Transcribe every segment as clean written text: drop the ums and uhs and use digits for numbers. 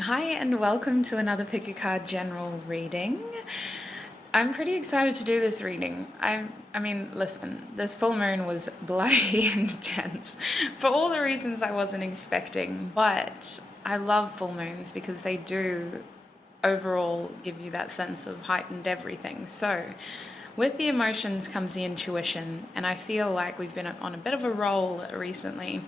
Hi and welcome to another Pick a Card general reading. I'm pretty excited to do this reading. I mean, listen, this full moon was bloody intense for all the reasons I wasn't expecting, but I love full moons because they do overall give you that sense of heightened everything. So with the emotions comes the intuition, and I feel like we've been on a bit of a roll recently.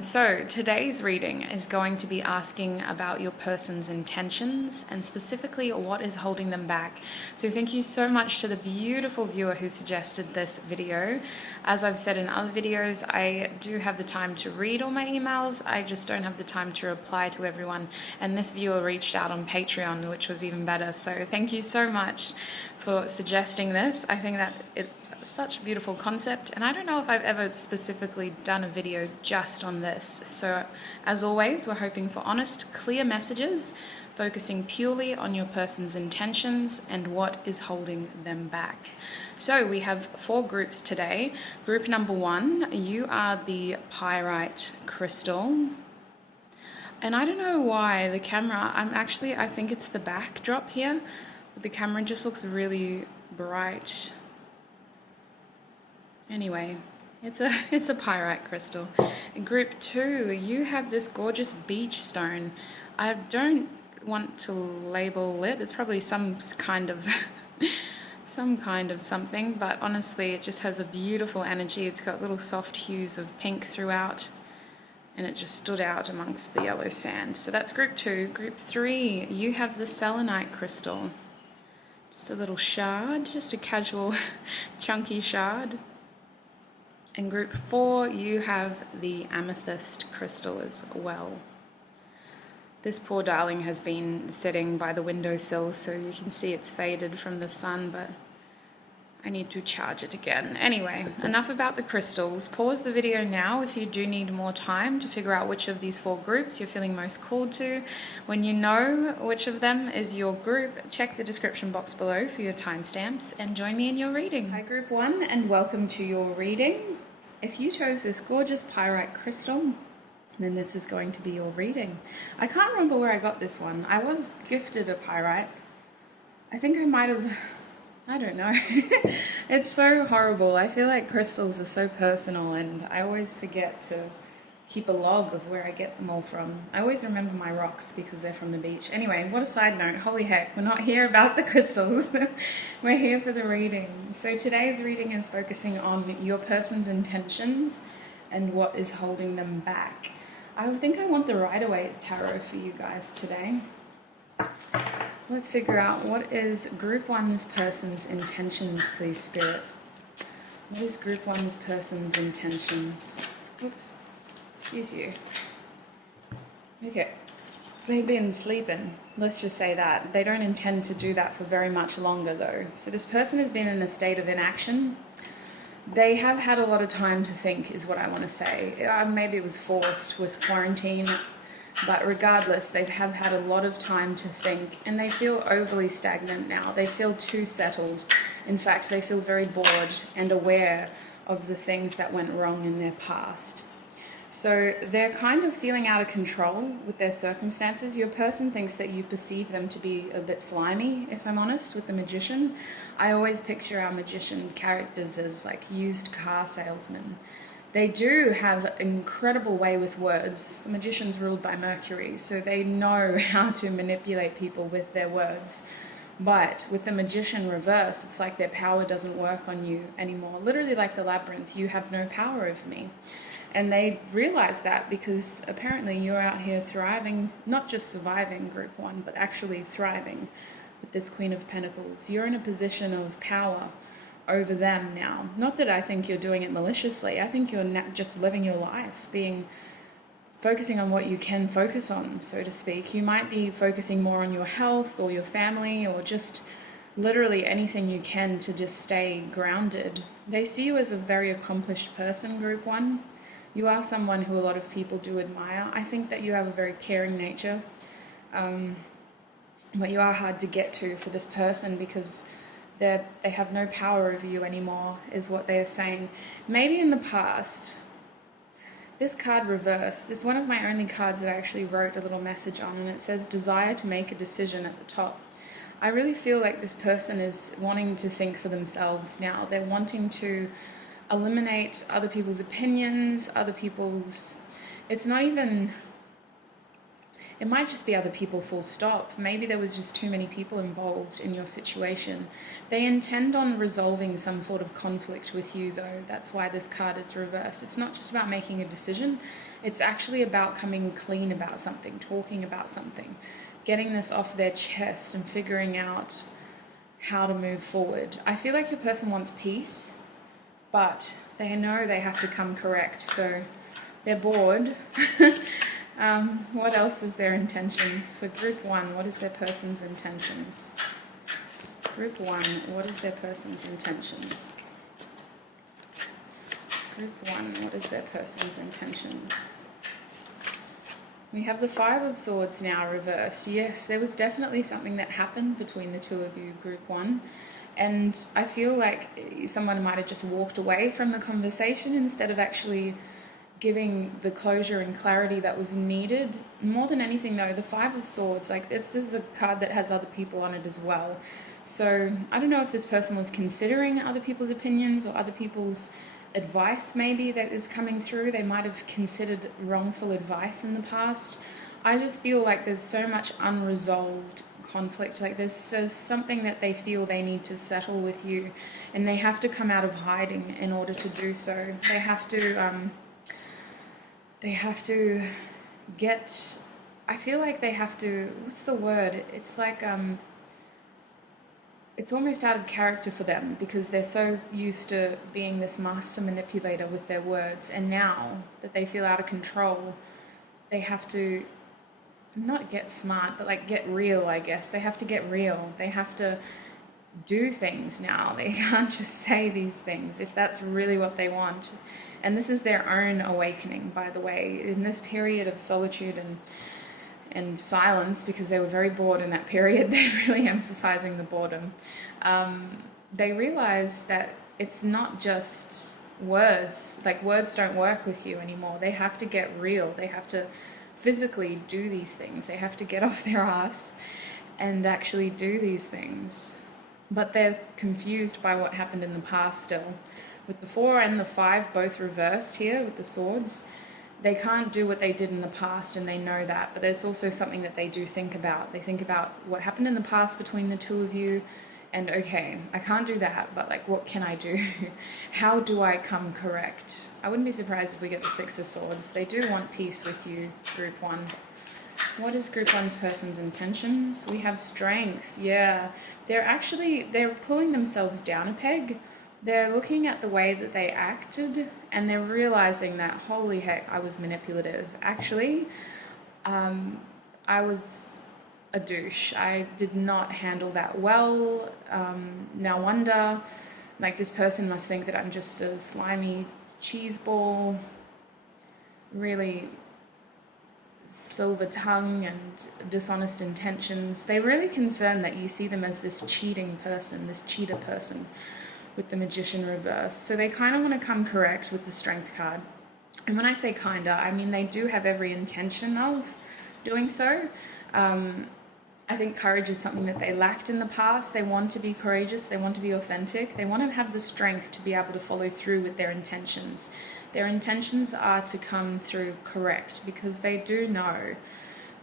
So today's reading is going to be asking about your person's intentions and specifically what is holding them back. So thank you so much to the beautiful viewer who suggested this video. As I've said in other videos, I do have the time to read all my emails. I just don't have the time to reply to everyone. And this viewer reached out on Patreon, which was even better. So thank you so much for suggesting this. I think that it's such a beautiful concept, and I don't know if I've ever specifically done a video just on this. So as always, we're hoping for honest, clear messages, focusing purely on your person's intentions and what is holding them back. So we have 4 groups today. Group number 1, you are the pyrite crystal. And I don't know why the camera, I think it's the backdrop here. The camera just looks really bright. Anyway, it's a pyrite crystal. In group 2, you have this gorgeous beach stone. I don't want to label it. It's probably some kind of something, but honestly, it just has a beautiful energy. It's got little soft hues of pink throughout, and it just stood out amongst the yellow sand. So that's group 2. Group 3, you have the selenite crystal. Just a little shard, just a casual chunky shard. In group 4, you have the amethyst crystal as well. This poor darling has been sitting by the windowsill, so you can see it's faded from the sun, but I need to charge it again. Anyway, enough about the crystals. Pause the video now if you do need more time to figure out which of these 4 groups you're feeling most called to. When you know which of them is your group, check the description box below for your timestamps and join me in your reading. Hi group 1, and welcome to your reading. If you chose this gorgeous pyrite crystal, then this is going to be your reading. I can't remember where I got this one. I was gifted a pyrite. I think I might have... I don't know. It's so horrible. I feel like crystals are so personal, and I always forget to keep a log of where I get them all from. I always remember my rocks because they're from the beach. Anyway, what a side note. Holy heck, we're not here about the crystals. We're here for the reading. So today's reading is focusing on your person's intentions and what is holding them back. I think I want the Rider-Waite tarot for you guys today. Let's figure out what is group 1's person's intentions, please, Spirit. What is group 1's person's intentions? Oops, excuse you. Okay, they've been sleeping. Let's just say that. They don't intend to do that for very much longer though. So this person has been in a state of inaction. They have had a lot of time to think is what I want to say. Maybe it was forced with quarantine. But regardless, they have had a lot of time to think, and they feel overly stagnant now. They feel too settled. In fact, they feel very bored and aware of the things that went wrong in their past. So they're kind of feeling out of control with their circumstances. Your person thinks that you perceive them to be a bit slimy, if I'm honest, with the magician. I always picture our magician characters as like used car salesmen. They do have an incredible way with words. The magician's ruled by Mercury, so they know how to manipulate people with their words. But with the magician reverse, it's like their power doesn't work on you anymore. Literally like the labyrinth, you have no power over me. And they realize that because apparently you're out here thriving, not just surviving group 1, but actually thriving with this Queen of Pentacles. You're in a position of power over them now. Not that I think you're doing it maliciously. I think you're just living your life, focusing on what you can focus on, so to speak. You might be focusing more on your health or your family or just literally anything you can to just stay grounded. They see you as a very accomplished person, group 1. You are someone who a lot of people do admire. I think that you have a very caring nature, but you are hard to get to for this person because they have no power over you anymore, is what they are saying. Maybe in the past, This card reversed, it's one of my only cards that I actually wrote a little message on, and it says desire to make a decision at the top. I really feel like this person is wanting to think for themselves now. They're wanting to eliminate other people's opinions, other people's... It's not even... It might just be other people full stop. Maybe there was just too many people involved in your situation. They intend on resolving some sort of conflict with you though. That's why this card is reversed. It's not just about making a decision. It's actually about coming clean about something, talking about something, getting this off their chest and figuring out how to move forward. I feel like your person wants peace, but they know they have to come correct. So they're bored. What else is their intentions? For group 1, what is their person's intentions? Group 1, what is their person's intentions? Group 1, what is their person's intentions? We have the 5 of Swords now reversed. Yes, there was definitely something that happened between the two of you, group 1. And I feel like someone might have just walked away from the conversation instead of actually giving the closure and clarity that was needed. More than anything though, the 5 of Swords, like this is a card that has other people on it as well. So I don't know if this person was considering other people's opinions or other people's advice maybe that is coming through. They might have considered wrongful advice in the past. I just feel like there's so much unresolved conflict. Like there's something that they feel they need to settle with you, and they have to come out of hiding in order to do so. They have to get, I feel like they have to, what's the word? It's like, it's almost out of character for them because they're so used to being this master manipulator with their words. And now that they feel out of control, they have to not get smart, but like get real, I guess. They have to get real. They have to do things now. They can't just say these things if that's really what they want. And this is their own awakening, by the way. In this period of solitude and silence, because they were very bored in that period, they're really emphasizing the boredom. They realize that it's not just words. Like words don't work with you anymore. They have to get real. They have to physically do these things. They have to get off their ass and actually do these things. But they're confused by what happened in the past still. With the 4 and the 5 both reversed here with the swords, they can't do what they did in the past, and they know that, but it's also something that they do think about. They think about what happened in the past between the two of you, and okay, I can't do that, but like, what can I do? How do I come correct? I wouldn't be surprised if we get the 6 of Swords. They do want peace with you, group 1. What is group 1's person's intentions? We have strength. Yeah, they're pulling themselves down a peg. They're looking at the way that they acted, and they're realizing that, holy heck, I was manipulative. Actually, I was a douche. I did not handle that well. No wonder, like, this person must think that I'm just a slimy cheese ball, really silver tongue and dishonest intentions. They're really concerned that you see them as this cheating person, this cheater person, with the Magician reverse. So they kind of want to come correct with the Strength card. And when I say kinda, I mean they do have every intention of doing so. I think courage is something that they lacked in the past. They want to be courageous. They want to be authentic. They want to have the strength to be able to follow through with their intentions. Their intentions are to come through correct because they do know.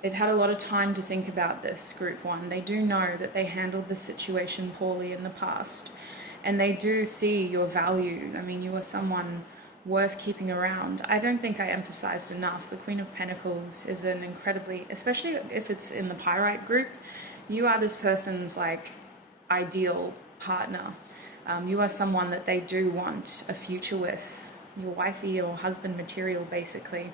They've had a lot of time to think about this, group 1. They do know that they handled the situation poorly in the past. And they do see your value. I mean, you are someone worth keeping around. I don't think I emphasized enough. The Queen of Pentacles is an incredibly, especially if it's in the Pyrite group, you are this person's like ideal partner. You are someone that they do want a future with, your wifey or husband material, basically.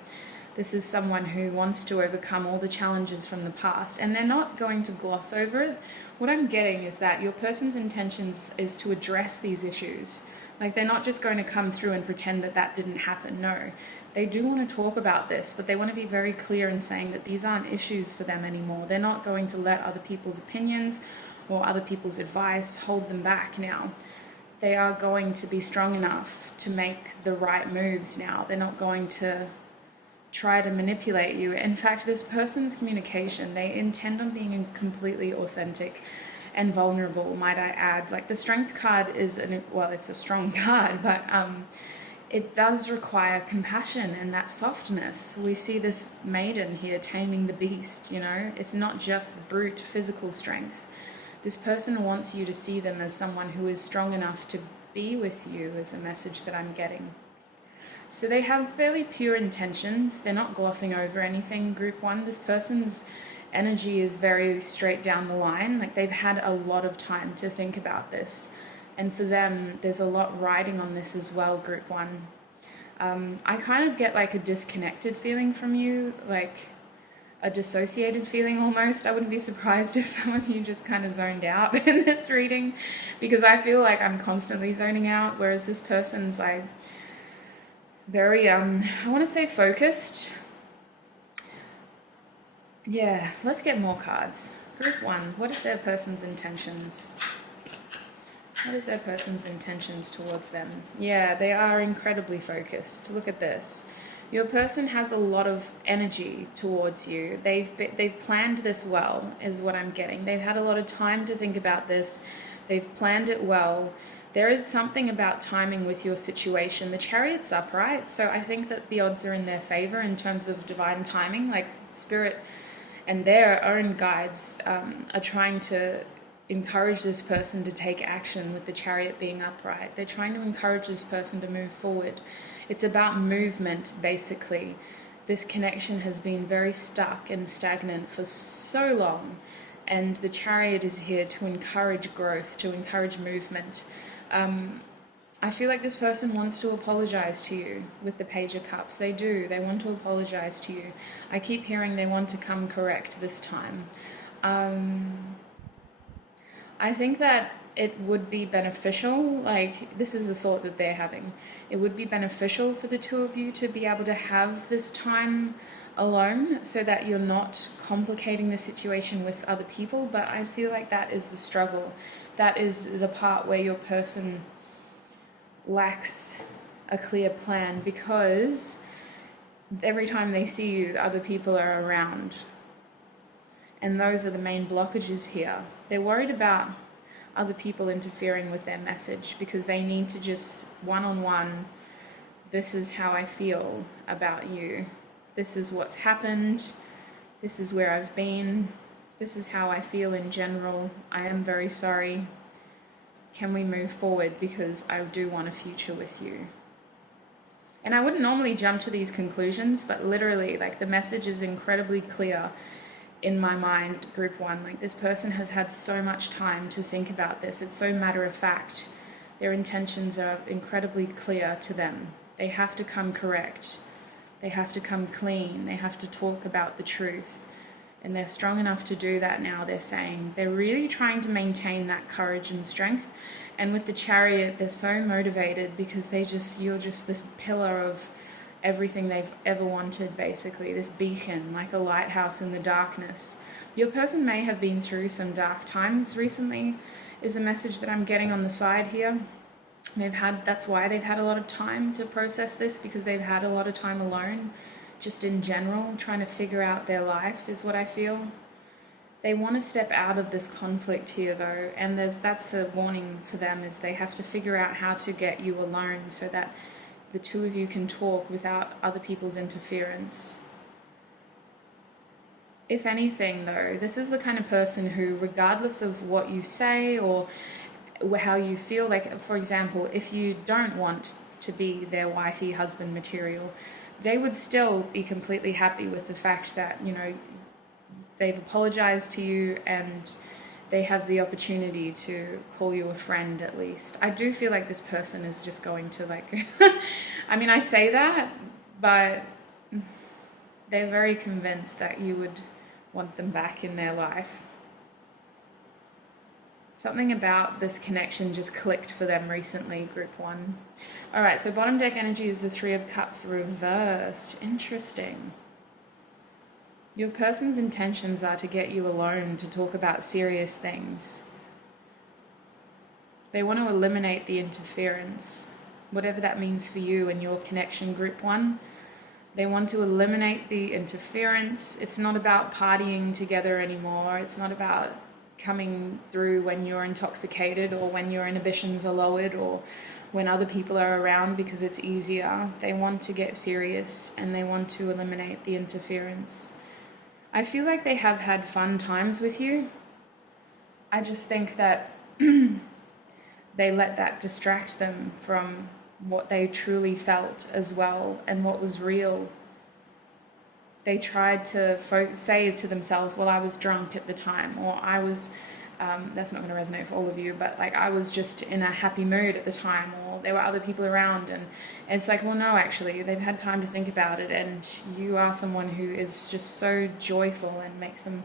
This is someone who wants to overcome all the challenges from the past, and they're not going to gloss over it. What I'm getting is that your person's intentions is to address these issues. Like, they're not just going to come through and pretend that that didn't happen. No, they do want to talk about this, but they want to be very clear in saying that these aren't issues for them anymore. They're not going to let other people's opinions or other people's advice hold them back now. They are going to be strong enough to make the right moves now. They're not going to try to manipulate you. In fact, this person's communication, they intend on being completely authentic and vulnerable, might I add. Like the Strength card is, well, it's a strong card, but it does require compassion and that softness. We see this maiden here taming the beast, you know. It's not just brute physical strength. This person wants you to see them as someone who is strong enough to be with you, is a message that I'm getting. So they have fairly pure intentions. They're not glossing over anything, group one. This person's energy is very straight down the line. Like they've had a lot of time to think about this. And for them, there's a lot riding on this as well, group one. I kind of get like a disconnected feeling from you, like a dissociated feeling almost. I wouldn't be surprised if some of you just kind of zoned out in this reading, because I feel like I'm constantly zoning out, whereas this person's like very, I want to say focused. Yeah, let's get more cards. Group one, what is their person's intentions? What is their person's intentions towards them? Yeah, they are incredibly focused. Look at this. Your person has a lot of energy towards you. They've planned this well, is what I'm getting. They've had a lot of time to think about this. They've planned it well. There is something about timing with your situation. The Chariot's upright, so I think that the odds are in their favor in terms of divine timing. Like Spirit and their own guides are trying to encourage this person to take action with the Chariot being upright. They're trying to encourage this person to move forward. It's about movement, basically. This connection has been very stuck and stagnant for so long, and the Chariot is here to encourage growth, to encourage movement. I feel like this person wants to apologize to you with the Page of Cups. They do. They want to apologize to you. I keep hearing they want to come correct this time. I think that it would be beneficial, like this is a thought that they're having. It would be beneficial for the two of you to be able to have this time alone so that you're not complicating the situation with other people. But I feel like that is the struggle. That is the part where your person lacks a clear plan, because every time they see you, other people are around. And those are the main blockages here. They're worried about other people interfering with their message because they need to just one-on-one, this is how I feel about you. This is what's happened. This is where I've been. This is how I feel in general. I am very sorry. Can we move forward, because I do want a future with you? And I wouldn't normally jump to these conclusions, but literally, like, the message is incredibly clear in my mind, group one. Like, this person has had so much time to think about this. It's so matter of fact. Their intentions are incredibly clear to them. They have to come correct. They have to come clean. They have to talk about the truth. And they're strong enough to do that now, they're saying. They're really trying to maintain that courage and strength. And with the Chariot, they're so motivated because you're just this pillar of everything they've ever wanted, basically. This beacon, like a lighthouse in the darkness. Your person may have been through some dark times recently, is a message that I'm getting on the side here. That's why they've had a lot of time to process this, because they've had a lot of time alone. Just in general, trying to figure out their life is what I feel. They want to step out of this conflict here though, and that's a warning for them, is they have to figure out how to get you alone so that the two of you can talk without other people's interference. If anything though, this is the kind of person who, regardless of what you say or how you feel, like for example, if you don't want to be their wifey husband material, they would still be completely happy with the fact that, you know, they've apologized to you and they have the opportunity to call you a friend at least. I do feel like this person is just going to like, I mean, I say that, but they're very convinced that you would want them back in their life. Something about this connection just clicked for them recently, group one. All right, so bottom deck energy is the Three of Cups reversed. Interesting. Your person's intentions are to get you alone to talk about serious things. They want to eliminate the interference, whatever that means for you and your connection, group one. They want to eliminate the interference. It's not about partying together anymore. It's not about coming through when you're intoxicated or when your inhibitions are lowered or when other people are around because it's easier. They want to get serious and they want to eliminate the interference. I feel like they have had fun times with you. I just think that they let that distract them from what they truly felt as well and what was real. They tried to say to themselves, well, I was drunk at the time, or I was, that's not going to resonate for all of you, but like I was just in a happy mood at the time, or there were other people around. And it's like, well, no, actually, they've had time to think about it, and you are someone who is just so joyful and makes them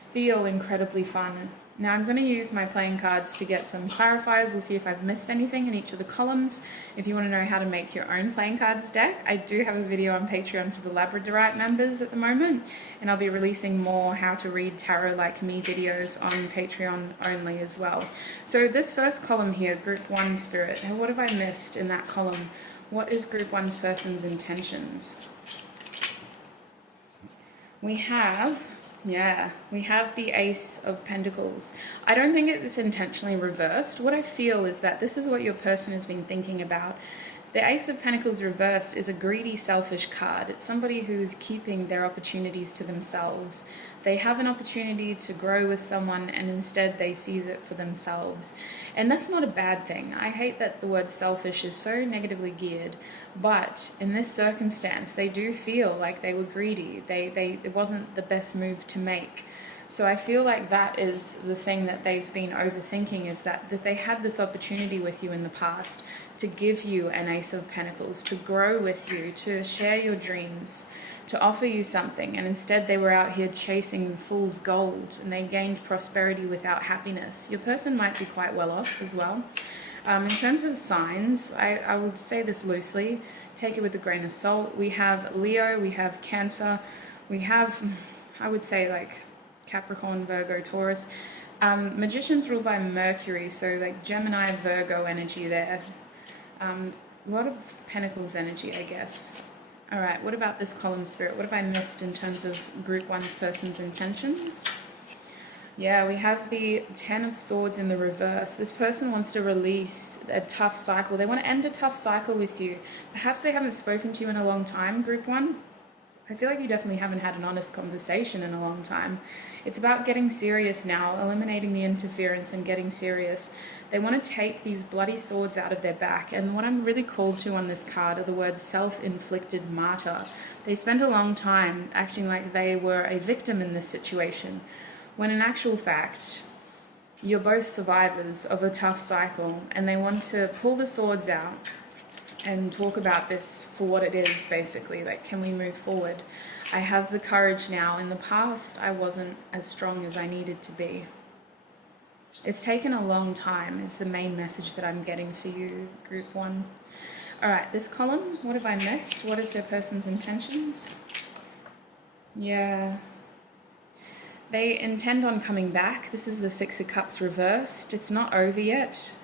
feel incredibly fun. Now I'm going to use my playing cards to get some clarifiers. We'll see if I've missed anything in each of the columns. If you want to know how to make your own playing cards deck, I do have a video on Patreon for the Labradorite members at the moment, and I'll be releasing more how to read tarot like me videos on Patreon only as well. So this first column here, Group 1 Spirit, what have I missed in that column? What is Group 1's person's intentions? We have the Ace of Pentacles. I don't think it's intentionally reversed. What I feel is that this is what your person has been thinking about. The Ace of Pentacles reversed is a greedy, selfish card. It's somebody who's keeping their opportunities to themselves. They have an opportunity to grow with someone and instead they seize it for themselves. And that's not a bad thing. I hate that the word selfish is so negatively geared, but in this circumstance, they do feel like they were greedy. It wasn't the best move to make. So I feel like that is the thing that they've been overthinking, is that they had this opportunity with you in the past to give you an Ace of Pentacles, to grow with you, to share your dreams, to offer you something, and instead they were out here chasing fool's gold and they gained prosperity without happiness. Your person might be quite well off as well. In terms of signs, I would say this loosely, take it with a grain of salt. We have Leo, we have Cancer, we have, I would say, like Capricorn, Virgo, Taurus. Magician's ruled by Mercury, so like Gemini, Virgo energy there. A lot of Pentacles energy, I guess. All right, what about this column, Spirit? What have I missed in terms of Group 1's person's intentions? Yeah, we have the 10 of Swords in the reverse. This person wants to release a tough cycle. They want to end a tough cycle with you. Perhaps they haven't spoken to you in a long time, Group 1. I feel like you definitely haven't had an honest conversation in a long time. It's about getting serious now, eliminating the interference and getting serious. They want to take these bloody swords out of their back, and what I'm really called to on this card are the words self-inflicted martyr. They spent a long time acting like they were a victim in this situation, when in actual fact, you're both survivors of a tough cycle, and they want to pull the swords out and talk about this for what it is, basically. Like, can we move forward? I have the courage now. In the past, I wasn't as strong as I needed to be. It's taken a long time, is the main message that I'm getting for you, Group 1. All right, this column, what have I missed? What is their person's intentions? Yeah. They intend on coming back. This is the Six of Cups reversed. It's not over yet.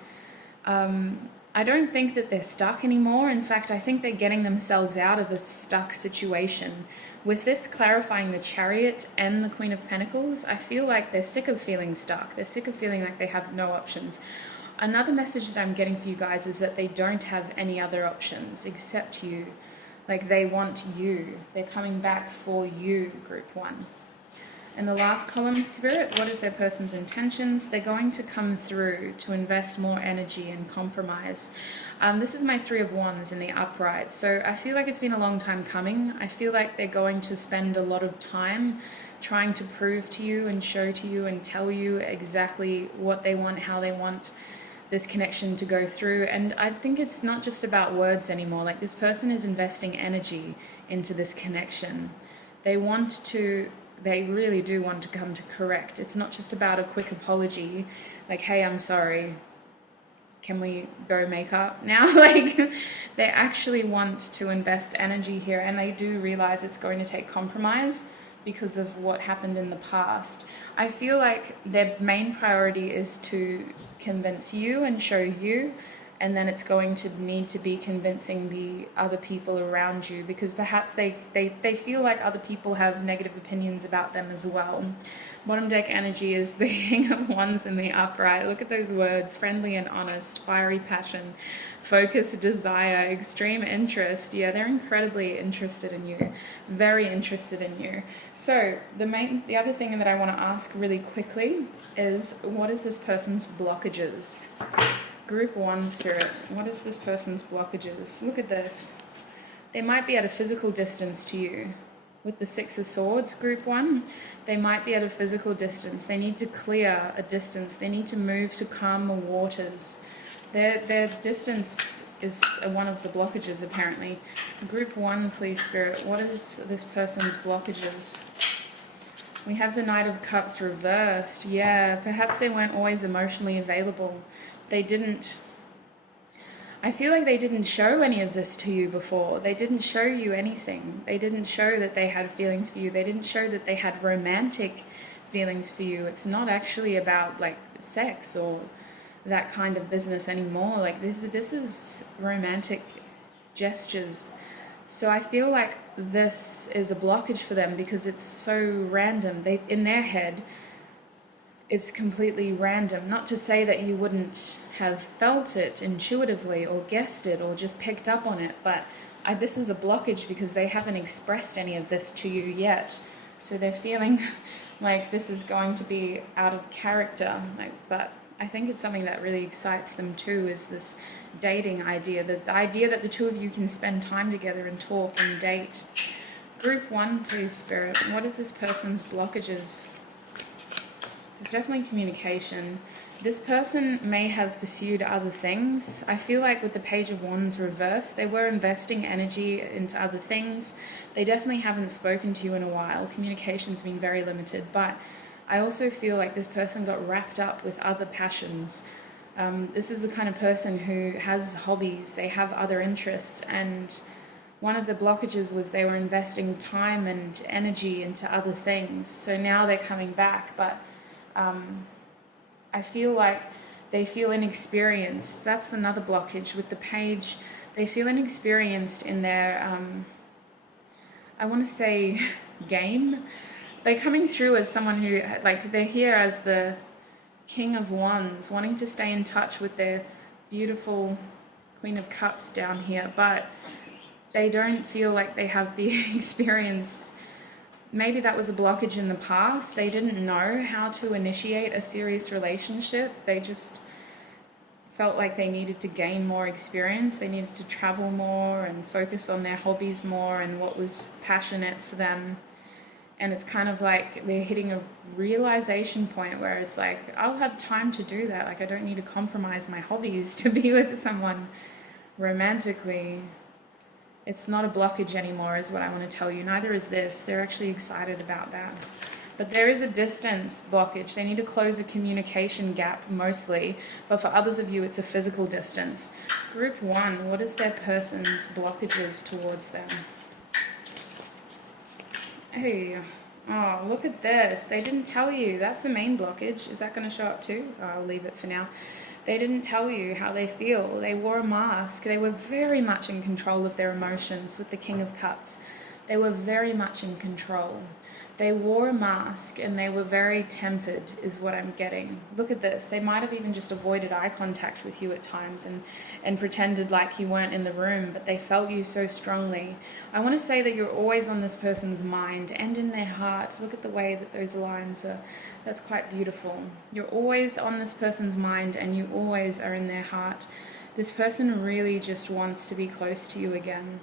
I don't think that they're stuck anymore. In fact, I think they're getting themselves out of a stuck situation. With this clarifying the Chariot and the Queen of Pentacles, I feel like they're sick of feeling stuck. They're sick of feeling like they have no options. Another message that I'm getting for you guys is that they don't have any other options except you. Like, they want you. They're coming back for you, Group 1. And the last column, Spirit, what is their person's intentions? They're going to come through to invest more energy and compromise. This is my Three of Wands in the upright. So I feel like it's been a long time coming. I feel like they're going to spend a lot of time trying to prove to you and show to you and tell you exactly what they want, how they want this connection to go through. And I think it's not just about words anymore. Like, this person is investing energy into this connection. They really do want to come to correct. It's not just about a quick apology, like, hey, I'm sorry, can we go make up now? Like, they actually want to invest energy here, and they do realize it's going to take compromise because of what happened in the past. I feel like their main priority is to convince you and show you and then it's going to need to be convincing the other people around you, because perhaps they feel like other people have negative opinions about them as well. Bottom deck energy is the King of Wands in the upright. Look at those words: friendly and honest, fiery passion, focus, desire, extreme interest. Yeah, they're incredibly interested in you, very interested in you. So the other thing that I want to ask really quickly is, what is this person's blockages? Group 1 spirit, what is this person's blockages? Look at this. They might be at a physical distance to you. With the 6 of Swords, group 1, they might be at a physical distance. They need to clear a distance. They need to move to calmer waters. Their distance is one of the blockages, apparently. Group 1, please, Spirit, what is this person's blockages? We have the Knight of Cups reversed. Yeah, perhaps they weren't always emotionally available. I feel like they didn't show any of this to you before. They didn't show you anything. They didn't show that they had feelings for you. They didn't show that they had romantic feelings for you. It's not actually about like sex or that kind of business anymore. Like this is romantic gestures. So I feel like this is a blockage for them because it's so random. In their head, it's completely random. Not to say that you wouldn't have felt it intuitively or guessed it or just picked up on it, but this is a blockage because they haven't expressed any of this to you yet. So they're feeling like this is going to be out of character. But I think it's something that really excites them too, is this dating idea, the idea that the two of you can spend time together and talk and date. Group 1, please, Spirit. What is this person's blockages? There's definitely communication. This person may have pursued other things. I feel like with the Page of Wands reversed, they were investing energy into other things. They definitely haven't spoken to you in a while. Communication's been very limited, but I also feel like this person got wrapped up with other passions. This is the kind of person who has hobbies, they have other interests, and one of the blockages was they were investing time and energy into other things. So now they're coming back, but I feel like they feel inexperienced. That's another blockage with the Page. They feel inexperienced in their, I want to say, game. They're coming through as someone who, like, they're here as the King of Wands, wanting to stay in touch with their beautiful Queen of Cups down here, but they don't feel like they have the experience. Maybe that was a blockage in the past. They didn't know how to initiate a serious relationship. They just felt like they needed to gain more experience. They needed to travel more and focus on their hobbies more and what was passionate for them. And it's kind of like they're hitting a realization point where it's like, I'll have time to do that. Like, I don't need to compromise my hobbies to be with someone romantically. It's not a blockage anymore, is what I want to tell you. Neither is this. They're actually excited about that. But there is a distance blockage. They need to close a communication gap mostly. But for others of you, it's a physical distance. Group 1, what is their person's blockages towards them? Hey, oh, look at this. They didn't tell you. That's the main blockage. Is that going to show up too? I'll leave it for now. They didn't tell you how they feel. They wore a mask. They were very much in control of their emotions with the King of Cups. They were very much in control. They wore a mask and they were very tempered, is what I'm getting. Look at this. They might have even just avoided eye contact with you at times and pretended like you weren't in the room, but they felt you so strongly. I want to say that you're always on this person's mind and in their heart. Look at the way that those lines are. That's quite beautiful. You're always on this person's mind and you always are in their heart. This person really just wants to be close to you again.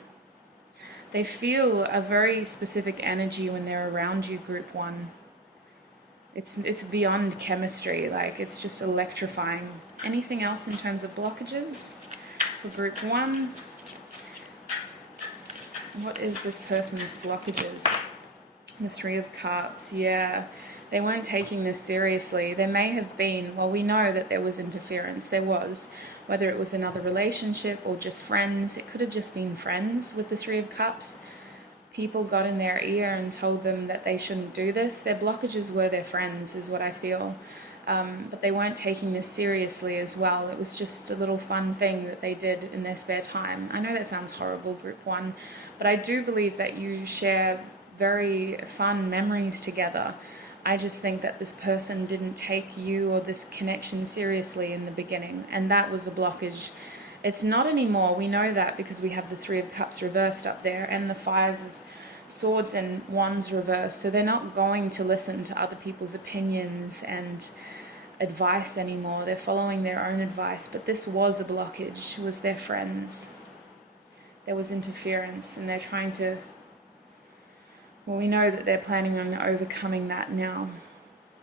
They feel a very specific energy when they're around you, Group 1. It's beyond chemistry, like it's just electrifying. Anything else in terms of blockages for Group 1? What is this person's blockages? The 3 of Cups, yeah. They weren't taking this seriously. There may have been, well, we know that there was interference. There was, whether it was another relationship or just friends. It could have just been friends with the 3 of Cups. People got in their ear and told them that they shouldn't do this. Their blockages were their friends, is what I feel. but they weren't taking this seriously as well. It was just a little fun thing that they did in their spare time. I know that sounds horrible, group 1, but I do believe that you share very fun memories together. I just think that this person didn't take you or this connection seriously in the beginning, and that was a blockage. It's not anymore. We know that because we have the 3 of Cups reversed up there and the 5 of Swords and Wands reversed. So they're not going to listen to other people's opinions and advice anymore. They're following their own advice. But this was a blockage. It was their friends. There was interference, and they're trying to... Well, we know that they're planning on overcoming that now.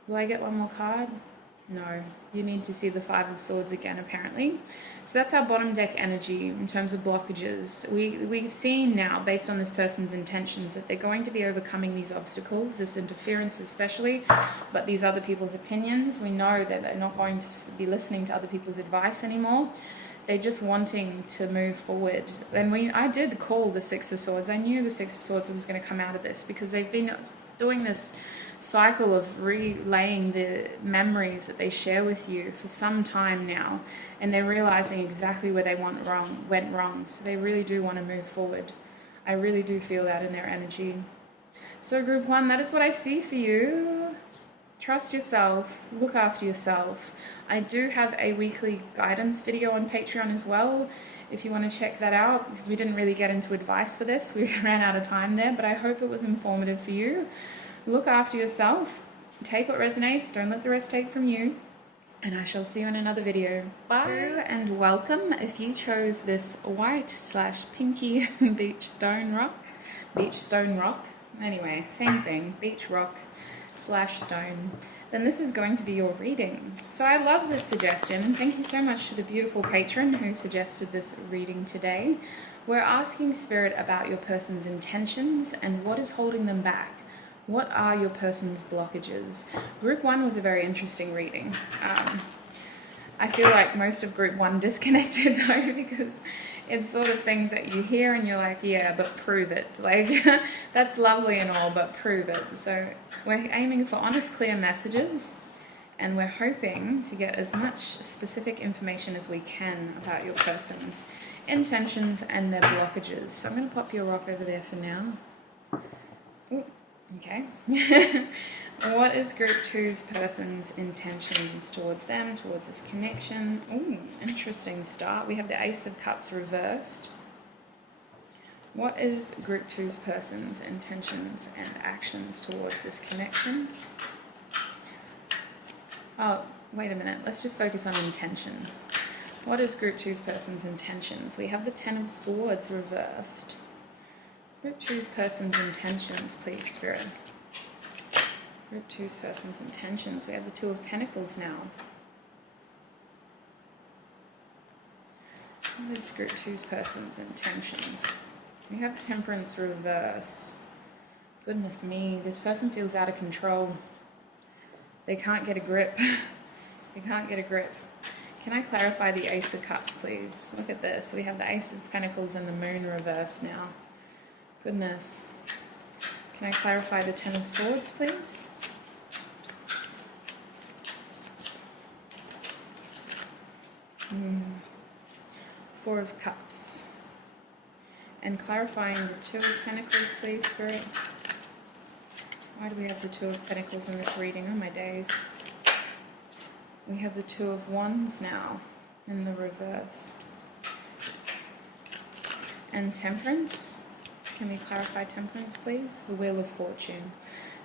Will I get one more card? No. You need to see the 5 of Swords again, apparently. So that's our bottom deck energy in terms of blockages. We've seen now, based on this person's intentions, that they're going to be overcoming these obstacles, this interference especially, but these other people's opinions. We know that they're not going to be listening to other people's advice anymore. They're just wanting to move forward. And I did call the 6 of Swords. I knew the 6 of Swords was going to come out of this because they've been doing this cycle of relaying the memories that they share with you for some time now, and they're realizing exactly where they went wrong. So they really do want to move forward. I really do feel that in their energy. So group 1, that is what I see for you. Trust yourself, look after yourself. I do have a weekly guidance video on Patreon as well, if you want to check that out, because we didn't really get into advice for this. We ran out of time there, but I hope it was informative for you. Look after yourself, take what resonates, don't let the rest take from you, and I shall see you in another video. Bye, and welcome if you chose this white/pinky beach stone rock, anyway, same thing, beach rock / stone, then this is going to be your reading. So I love this suggestion, and thank you so much to the beautiful patron who suggested this reading today. We're asking Spirit about your person's intentions and what is holding them back. What are your person's blockages? Group 1 was a very interesting reading. I feel like most of group 1 disconnected though, because it's sort of things that you hear and you're like, yeah, but prove it. Like, that's lovely and all, but prove it. So we're aiming for honest, clear messages, and we're hoping to get as much specific information as we can about your person's intentions and their blockages. So I'm going to pop your rock over there for now. Ooh. Okay. What is group 2's person's intentions towards them, towards this connection? Ooh, interesting start. We have the Ace of Cups reversed. What is group 2's person's intentions and actions towards this connection? Oh, wait a minute. Let's just focus on intentions. What is group 2's person's intentions? We have the 10 of Swords reversed. Group 2's person's intentions, please, Spirit. Group 2's person's intentions. We have the 2 of Pentacles now. What is group 2's person's intentions? We have Temperance reverse. Goodness me, this person feels out of control. They can't get a grip. They can't get a grip. Can I clarify the Ace of Cups, please? Look at this. We have the Ace of Pentacles and the Moon reversed now. Goodness. Can I clarify the 10 of Swords, please? Four of Cups. And clarifying the 2 of Pentacles, please, Spirit. Why do we have the 2 of Pentacles in this reading? Oh my days. We have the 2 of Wands now in the reverse. And Temperance. Can we clarify Temperance, please? The Wheel of Fortune.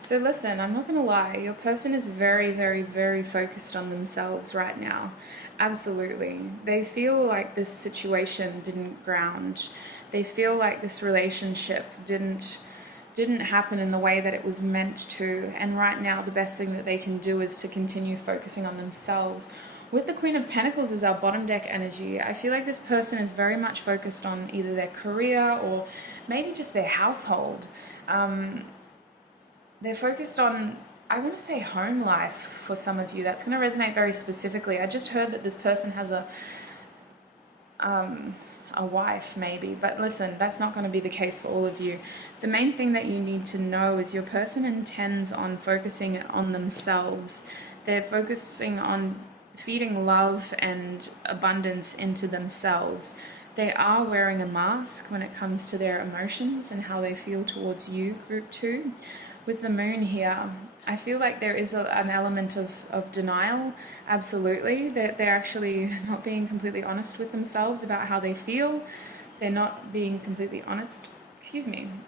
So listen, I'm not going to lie. Your person is very, very, very focused on themselves right now. Absolutely. They feel like this situation didn't ground. They feel like this relationship didn't happen in the way that it was meant to. And right now, the best thing that they can do is to continue focusing on themselves. With the Queen of Pentacles as our bottom deck energy, I feel like this person is very much focused on either their career or maybe just their household. They're focused on, I want to say, home life for some of you. That's going to resonate very specifically. I just heard that this person has a wife maybe, but listen, that's not going to be the case for all of you. The main thing that you need to know is your person intends on focusing on themselves. They're focusing on feeding love and abundance into themselves. They are wearing a mask when it comes to their emotions and how they feel towards you, group 2. With the moon here, I feel like there is an element of denial, absolutely. They're actually not being completely honest with themselves about how they feel. They're not being completely honest,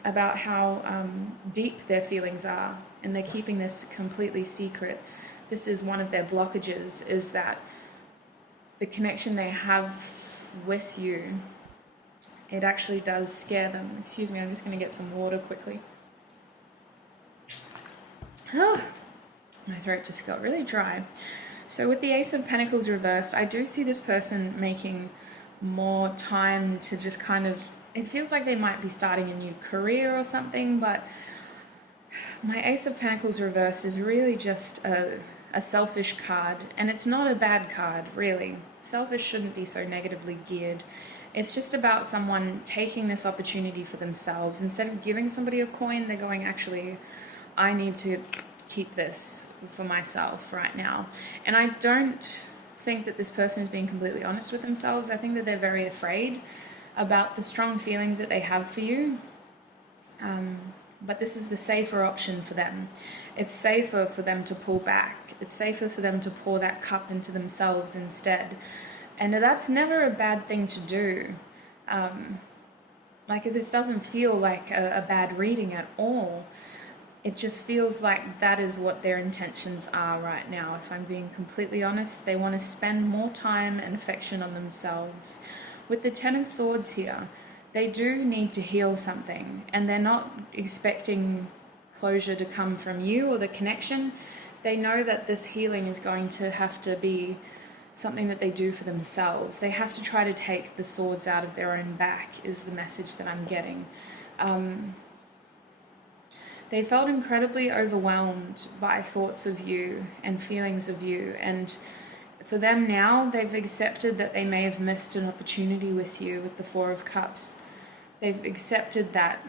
about how deep their feelings are, and they're keeping this completely secret. This is one of their blockages, is that the connection they have with you, it actually does scare them. I'm just going to get some water quickly. Oh, my throat just got really dry. So with the Ace of Pentacles reversed, I do see this person making more time to just kind of, it feels like they might be starting a new career or something, but my Ace of Pentacles reversed is really just a selfish card, and it's not a bad card, really. Selfish shouldn't be so negatively geared. It's just about someone taking this opportunity for themselves. Instead of giving somebody a coin, they're going, actually, I need to keep this for myself right now. And I don't think that this person is being completely honest with themselves. I think that they're very afraid about the strong feelings that they have for you. But this is the safer option for them. It's safer for them to pull back. It's safer for them to pour that cup into themselves instead. And that's never a bad thing to do. Like, this doesn't feel like a bad reading at all. It just feels like that is what their intentions are right now. If I'm being completely honest, they want to spend more time and affection on themselves. With the Ten of Swords here, they do need to heal something, and they're not expecting closure to come from you or the connection. They know that this healing is going to have to be something that they do for themselves. They have to try to take the swords out of their own back, is the message that I'm getting. They felt incredibly overwhelmed by thoughts of you and feelings of you, and for them now, they've accepted that they may have missed an opportunity with you with the Four of Cups. They've accepted that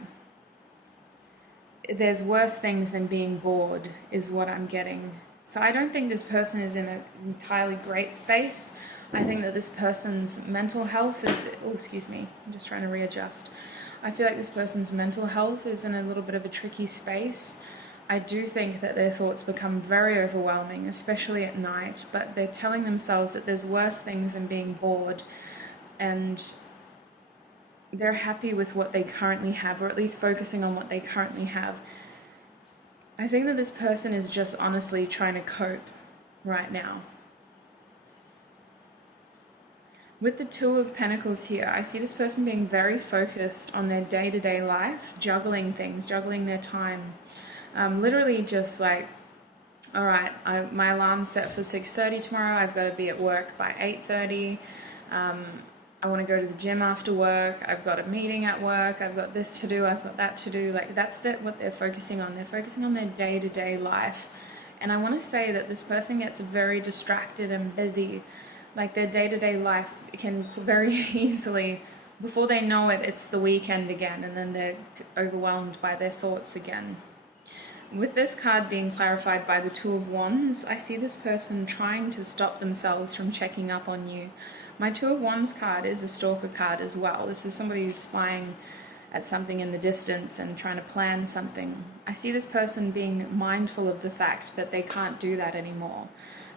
there's worse things than being bored, is what I'm getting. So I don't think this person is in an entirely great space. I think that this person's mental health is... Oh, excuse me. I'm just trying to readjust. I feel like this person's mental health is in a little bit of a tricky space. I do think that their thoughts become very overwhelming, especially at night, but they're telling themselves that there's worse things than being bored, and they're happy with what they currently have, or at least focusing on what they currently have. I think that this person is just honestly trying to cope right now. With the Two of Pentacles here, I see this person being very focused on their day-to-day life, juggling things, juggling their time. Literally just like, all right, my alarm's set for 6:30 tomorrow. I've got to be at work by 8:30. I want to go to the gym after work. I've got a meeting at work. I've got this to do. I've got that to do. Like, that's what they're focusing on. They're focusing on their day-to-day life. And I want to say that this person gets very distracted and busy. Like, their day-to-day life can very easily, before they know it, it's the weekend again, and then they're overwhelmed by their thoughts again. With this card being clarified by the Two of Wands, I see this person trying to stop themselves from checking up on you. My Two of Wands card is a stalker card as well. This is somebody who's spying at something in the distance and trying to plan something. I see this person being mindful of the fact that they can't do that anymore.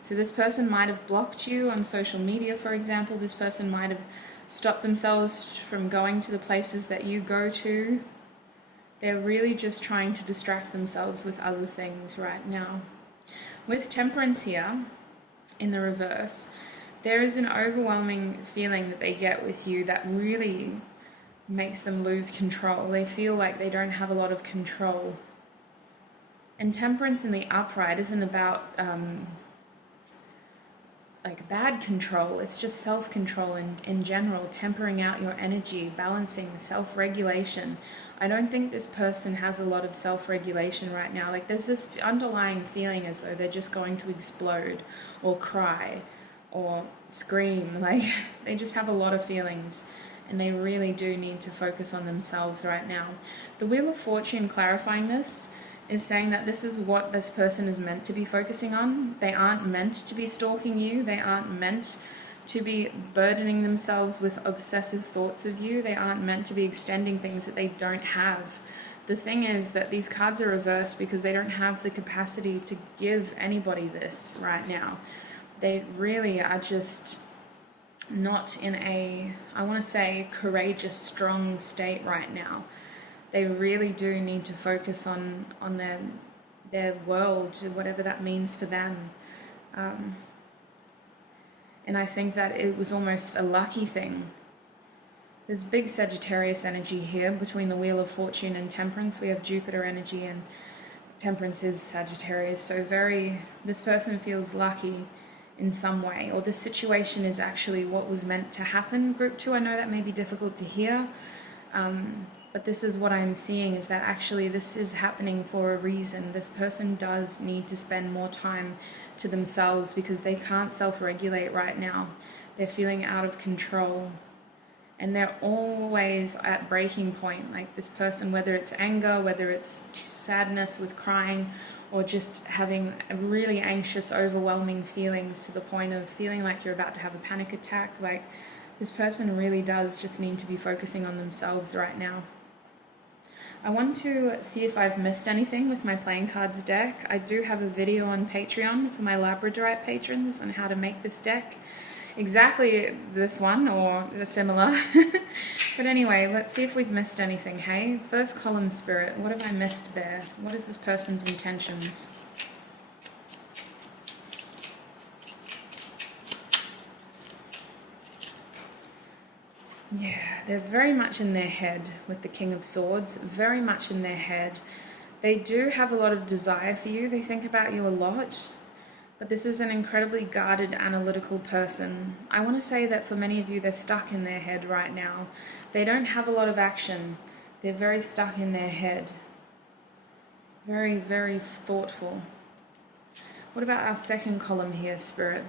So this person might have blocked you on social media, for example. This person might have stopped themselves from going to the places that you go to. They're really just trying to distract themselves with other things right now. With Temperance here, in the reverse, there is an overwhelming feeling that they get with you that really makes them lose control. They feel like they don't have a lot of control. And Temperance in the upright isn't about like bad control. It's just self-control in general, tempering out your energy, balancing, self-regulation. I don't think this person has a lot of self-regulation right now. Like, there's this underlying feeling as though they're just going to explode or cry or scream. Like, they just have a lot of feelings, and they really do need to focus on themselves right now. The Wheel of Fortune clarifying this is saying that this is what this person is meant to be focusing on. They aren't meant to be stalking you. They aren't meant to be burdening themselves with obsessive thoughts of you. They aren't meant to be extending things that they don't have. The thing is that these cards are reversed because they don't have the capacity to give anybody this right now. They really are just not in a, I want to say, courageous, strong state right now. They really do need to focus on their world, whatever that means for them. And I think that it was almost a lucky thing. There's big Sagittarius energy here between the Wheel of Fortune and Temperance. We have Jupiter energy, and Temperance is Sagittarius. So this person feels lucky in some way, or the situation is actually what was meant to happen. Group 2, I know that may be difficult to hear, but this is what I'm seeing, is that actually this is happening for a reason. This person does need to spend more time to themselves because they can't self-regulate right now. They're feeling out of control. And they're always at breaking point, like this person, whether it's anger, whether it's sadness with crying, or just having really anxious, overwhelming feelings to the point of feeling like you're about to have a panic attack. Like, this person really does just need to be focusing on themselves right now. I want to see if I've missed anything with my playing cards deck. I do have a video on Patreon for my Labradorite patrons on how to make this deck. Exactly this one or similar. But anyway, let's see if we've missed anything, hey? First column, Spirit, what have I missed there? What is this person's intentions? Yeah, they're very much in their head with the King of Swords, very much in their head. They do have a lot of desire for you. They think about you a lot. But this is an incredibly guarded, analytical person. I want to say that for many of you, they're stuck in their head right now. They don't have a lot of action. They're very stuck in their head. Very, very thoughtful. What about our second column here, Spirit?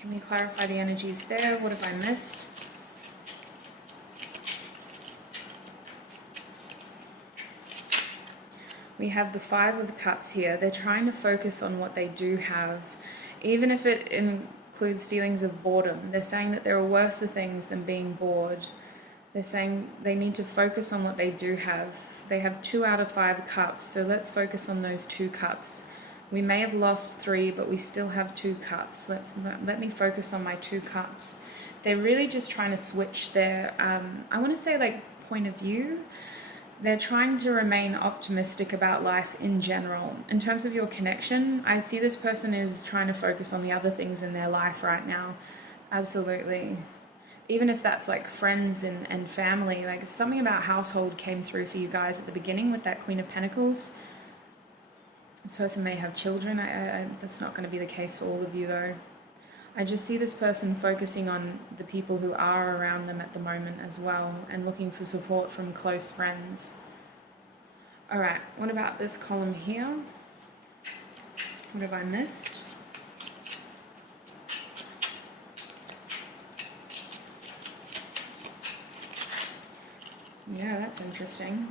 Can we clarify the energies there? What have I missed? We have the Five of Cups here. They're trying to focus on what they do have, even if it includes feelings of boredom. They're saying that there are worse things than being bored. They're saying they need to focus on what they do have. They have 2 out of 5 cups, so let's focus on those 2 cups. We may have lost 3, but we still have 2 cups. Let me focus on my 2 cups. They're really just trying to switch their, I want to say, like, point of view. They're trying to remain optimistic about life in general. In terms of your connection, I see this person is trying to focus on the other things in their life right now. Absolutely. Even if that's like friends and family, like something about household came through for you guys at the beginning with that Queen of Pentacles. This person may have children. That's not going to be the case for all of you though. I just see this person focusing on the people who are around them at the moment as well and looking for support from close friends. All right, what about this column here? What have I missed? Yeah, that's interesting.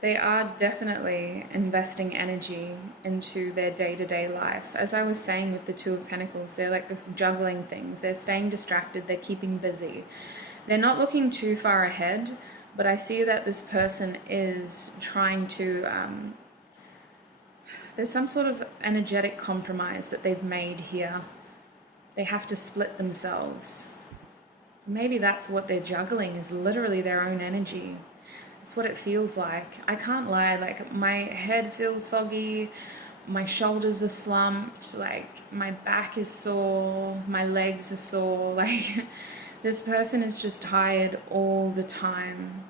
They are definitely investing energy into their day-to-day life. As I was saying with the Two of Pentacles, they're like juggling things. They're staying distracted. They're keeping busy. They're not looking too far ahead, but I see that this person is trying to... there's some sort of energetic compromise that they've made here. They have to split themselves. Maybe that's what they're juggling, is literally their own energy. That's what it feels like. I can't lie, like my head feels foggy, my shoulders are slumped, like my back is sore, my legs are sore, like this person is just tired all the time,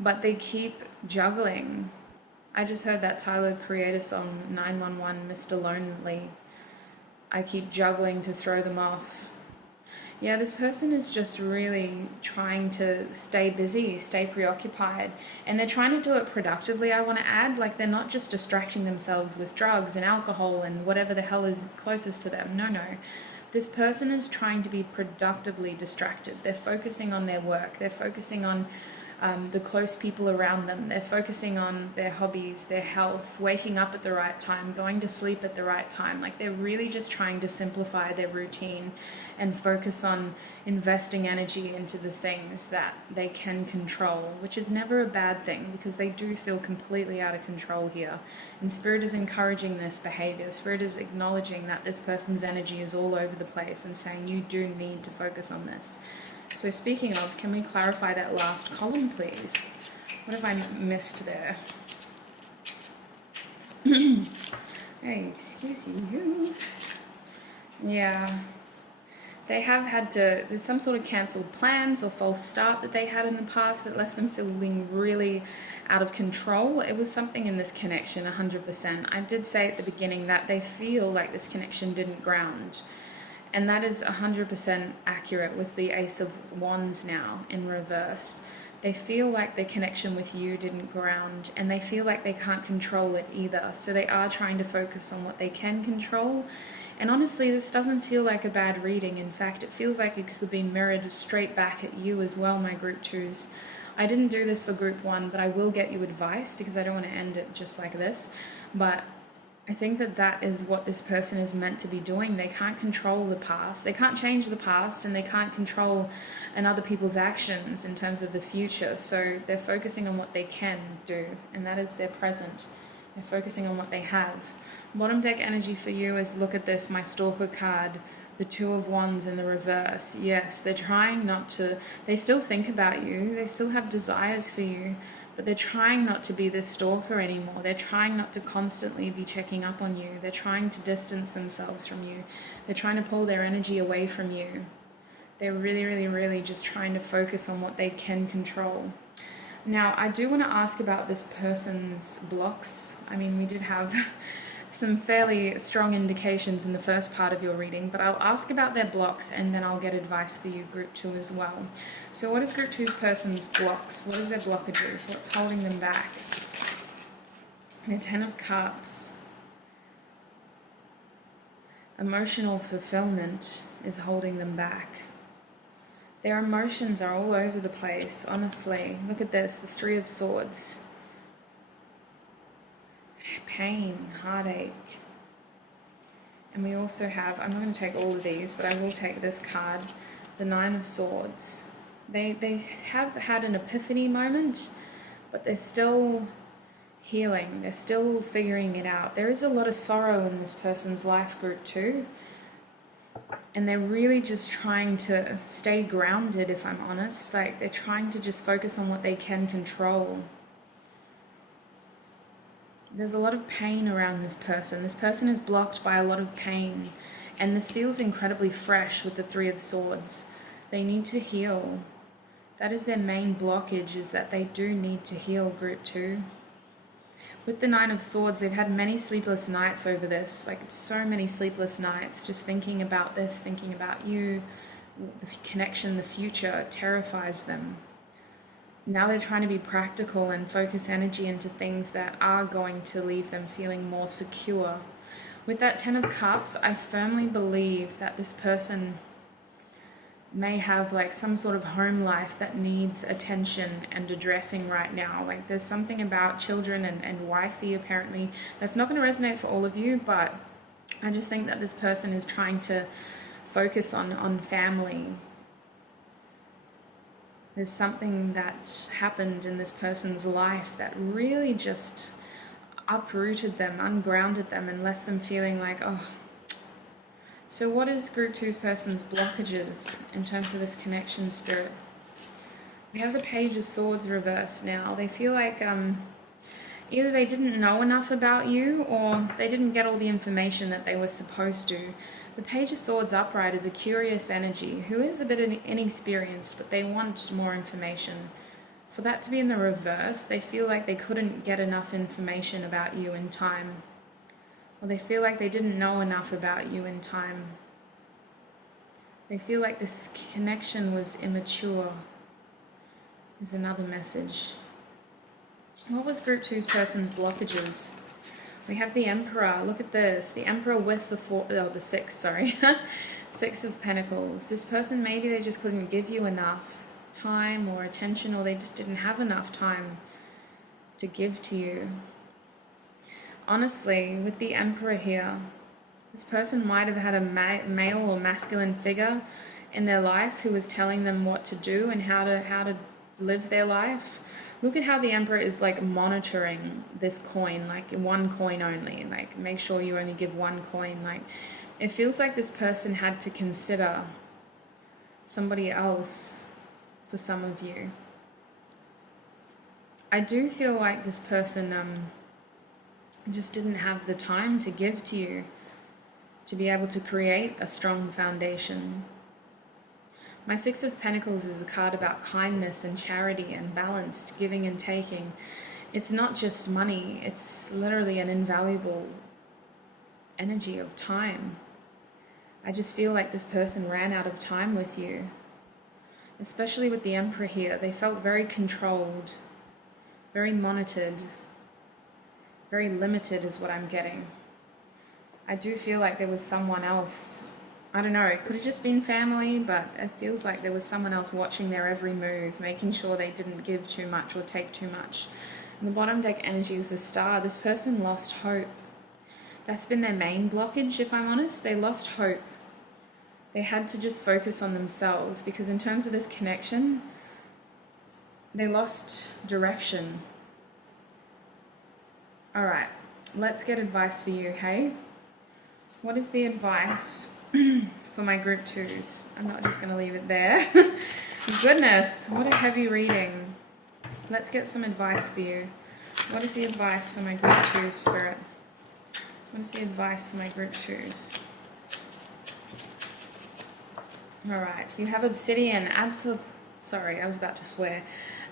but they keep juggling. I just heard that Tyler Creator song, 911, Mr. Lonely. I keep juggling to throw them off. Yeah, this person is just really trying to stay busy, stay preoccupied, and they're trying to do it productively, I want to add. Like, they're not just distracting themselves with drugs and alcohol and whatever the hell is closest to them. No. This person is trying to be productively distracted. They're focusing on their work. They're focusing on the close people around them. They're focusing on their hobbies, their health, waking up at the right time, going to sleep at the right time. Like, they're really just trying to simplify their routine and focus on investing energy into the things that they can control, which is never a bad thing because they do feel completely out of control here. And Spirit is encouraging this behavior. Spirit is acknowledging that this person's energy is all over the place and saying you do need to focus on this. So speaking of, can we clarify that last column, please? What have I missed there? Hey, excuse you. Yeah. They have had to, there's some sort of cancelled plans or false start that they had in the past that left them feeling really out of control. It was something in this connection, 100%. I did say at the beginning that they feel like this connection didn't ground. And that is 100% accurate with the Ace of Wands now in reverse. They feel like their connection with you didn't ground, and they feel like they can't control it either. So they are trying to focus on what they can control. And honestly, this doesn't feel like a bad reading. In fact, it feels like it could be mirrored straight back at you as well, my group 2s. I didn't do this for group 1, but I will get you advice because I don't want to end it just like this. But I think that that is what this person is meant to be doing. They can't control the past. They can't change the past, and they can't control other people's actions in terms of the future. So they're focusing on what they can do, and that is their present. They're focusing on what they have. Bottom deck energy for you is, look at this, my Stalker card, the Two of Wands in the reverse. Yes, they're trying not to, they still think about you, they still have desires for you, but they're trying not to be this stalker anymore. They're trying not to constantly be checking up on you. They're trying to distance themselves from you. They're trying to pull their energy away from you. They're really, really, really just trying to focus on what they can control. Now, I do want to ask about this person's blocks. I mean, we did have some fairly strong indications in the first part of your reading, but I'll ask about their blocks and then I'll get advice for you, group 2, as well. So what is group 2's person's blocks? What is their blockages? What's holding them back? The 10 of Cups. Emotional fulfillment is holding them back. Their emotions are all over the place, honestly. Look at this, the 3 of Swords. Pain, heartache. And we also have, I'm not going to take all of these, but I will take this card, the 9 of Swords. They have had an epiphany moment, but they're still healing. They're still figuring it out. There is a lot of sorrow in this person's life, group 2. And they're really just trying to stay grounded, if I'm honest. Like, they're trying to just focus on what they can control. There's a lot of pain around this person. This person is blocked by a lot of pain. And this feels incredibly fresh with the 3 of Swords. They need to heal. That is their main blockage, is that they do need to heal, group 2. With the 9 of Swords, they've had many sleepless nights over this. Like, so many sleepless nights. Just thinking about this, thinking about you. The connection, the future terrifies them. Now they're trying to be practical and focus energy into things that are going to leave them feeling more secure. With that 10 of Cups, I firmly believe that this person may have like some sort of home life that needs attention and addressing right now. Like, there's something about children and wifey apparently that's not going to resonate for all of you, but I just think that this person is trying to focus on family. There's something that happened in this person's life that really just uprooted them, ungrounded them, and left them feeling like, oh. So what is group 2's person's blockages in terms of this connection, spirit? We have the Page of Swords reversed now. They feel like either they didn't know enough about you or they didn't get all the information that they were supposed to. The Page of Swords upright is a curious energy who is a bit inexperienced, but they want more information. For that to be in the reverse, they feel like they couldn't get enough information about you in time. Or they feel like they didn't know enough about you in time. They feel like this connection was immature. There's another message. What was group 2's person's blockages? We have the Emperor. Look at this. The Emperor with the 6, sorry. 6 of Pentacles. This person, maybe they just couldn't give you enough time or attention, or they just didn't have enough time to give to you. Honestly, with the Emperor here, this person might have had a male or masculine figure in their life who was telling them what to do and how to live their life. Look at how the Emperor is like monitoring this coin, like one coin only, like make sure you only give one coin. Like it feels like this person had to consider somebody else for some of you. I do feel like this person just didn't have the time to give to you to be able to create a strong foundation. My Six of Pentacles is a card about kindness and charity and balanced giving and taking. It's not just money, it's literally an invaluable energy of time. I just feel like this person ran out of time with you. Especially with the Emperor here, they felt very controlled, very monitored, very limited is what I'm getting. I do feel like there was someone else. I don't know, it could have just been family, but it feels like there was someone else watching their every move, making sure they didn't give too much or take too much. And the bottom deck energy is the Star. This person lost hope. That's been their main blockage, if I'm honest. They lost hope. They had to just focus on themselves, because in terms of this connection, they lost direction. All right, let's get advice for you, hey? What is the advice for my group 2s? I'm not just going to leave it there. Goodness, what a heavy reading. Let's get some advice for you. What is the advice for my group 2s, Spirit? What is the advice for my group 2s? All right, you have Obsidian. Sorry, I was about to swear.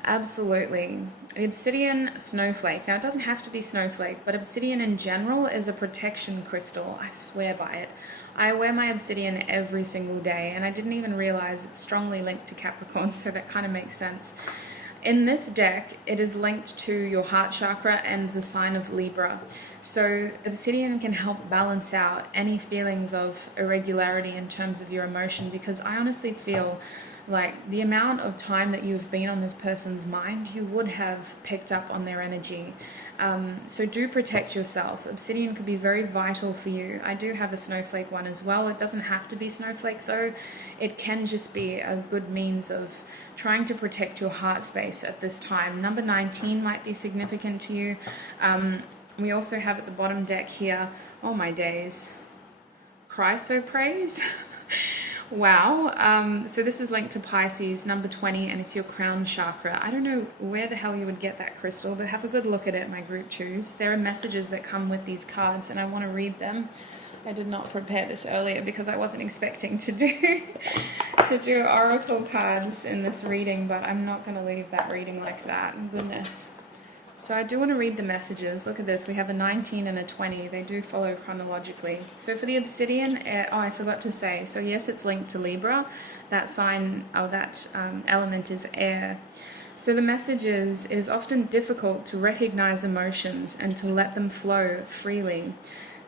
Absolutely. The Obsidian Snowflake. Now, it doesn't have to be Snowflake, but Obsidian in general is a protection crystal. I swear by it. I wear my Obsidian every single day, and I didn't even realize it's strongly linked to Capricorn, so that kind of makes sense. In this deck, it is linked to your heart chakra and the sign of Libra. So Obsidian can help balance out any feelings of irregularity in terms of your emotion, because I honestly feel like the amount of time that you've been on this person's mind, you would have picked up on their energy. So do protect yourself. Obsidian could be very vital for you. I do have a Snowflake one as well. It doesn't have to be Snowflake though. It can just be a good means of trying to protect your heart space at this time. Number 19 might be significant to you. We also have at the bottom deck here, oh my days, Chrysoprase. Wow. So this is linked to Pisces, number 20, and it's your crown chakra. I don't know where the hell you would get that crystal, but have a good look at it, my group 2s. There are messages that come with these cards, and I want to read them. I did not prepare this earlier because I wasn't expecting to do oracle cards in this reading, but I'm not going to leave that reading like that. Goodness. So I do want to read the messages. Look at this. We have a 19 and a 20. They do follow chronologically. So for the Obsidian, I forgot to say. So yes, it's linked to Libra. That sign, or that element is air. So the message is, it is often difficult to recognize emotions and to let them flow freely.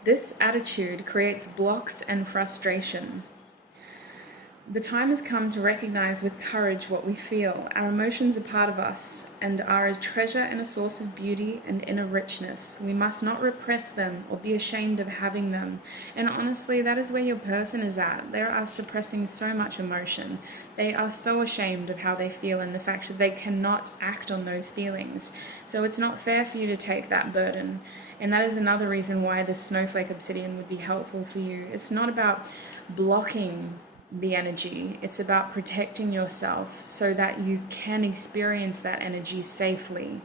This attitude creates blocks and frustration. The time has come to recognize with courage what we feel. Our emotions are part of us and are a treasure and a source of beauty and inner richness. We must not repress them or be ashamed of having them. And honestly, that is where your person is at. They are suppressing so much emotion. They are so ashamed of how they feel and the fact that they cannot act on those feelings. So it's not fair for you to take that burden. And that is another reason why the Snowflake Obsidian would be helpful for you. It's not about blocking the energy. It's about protecting yourself so that you can experience that energy safely.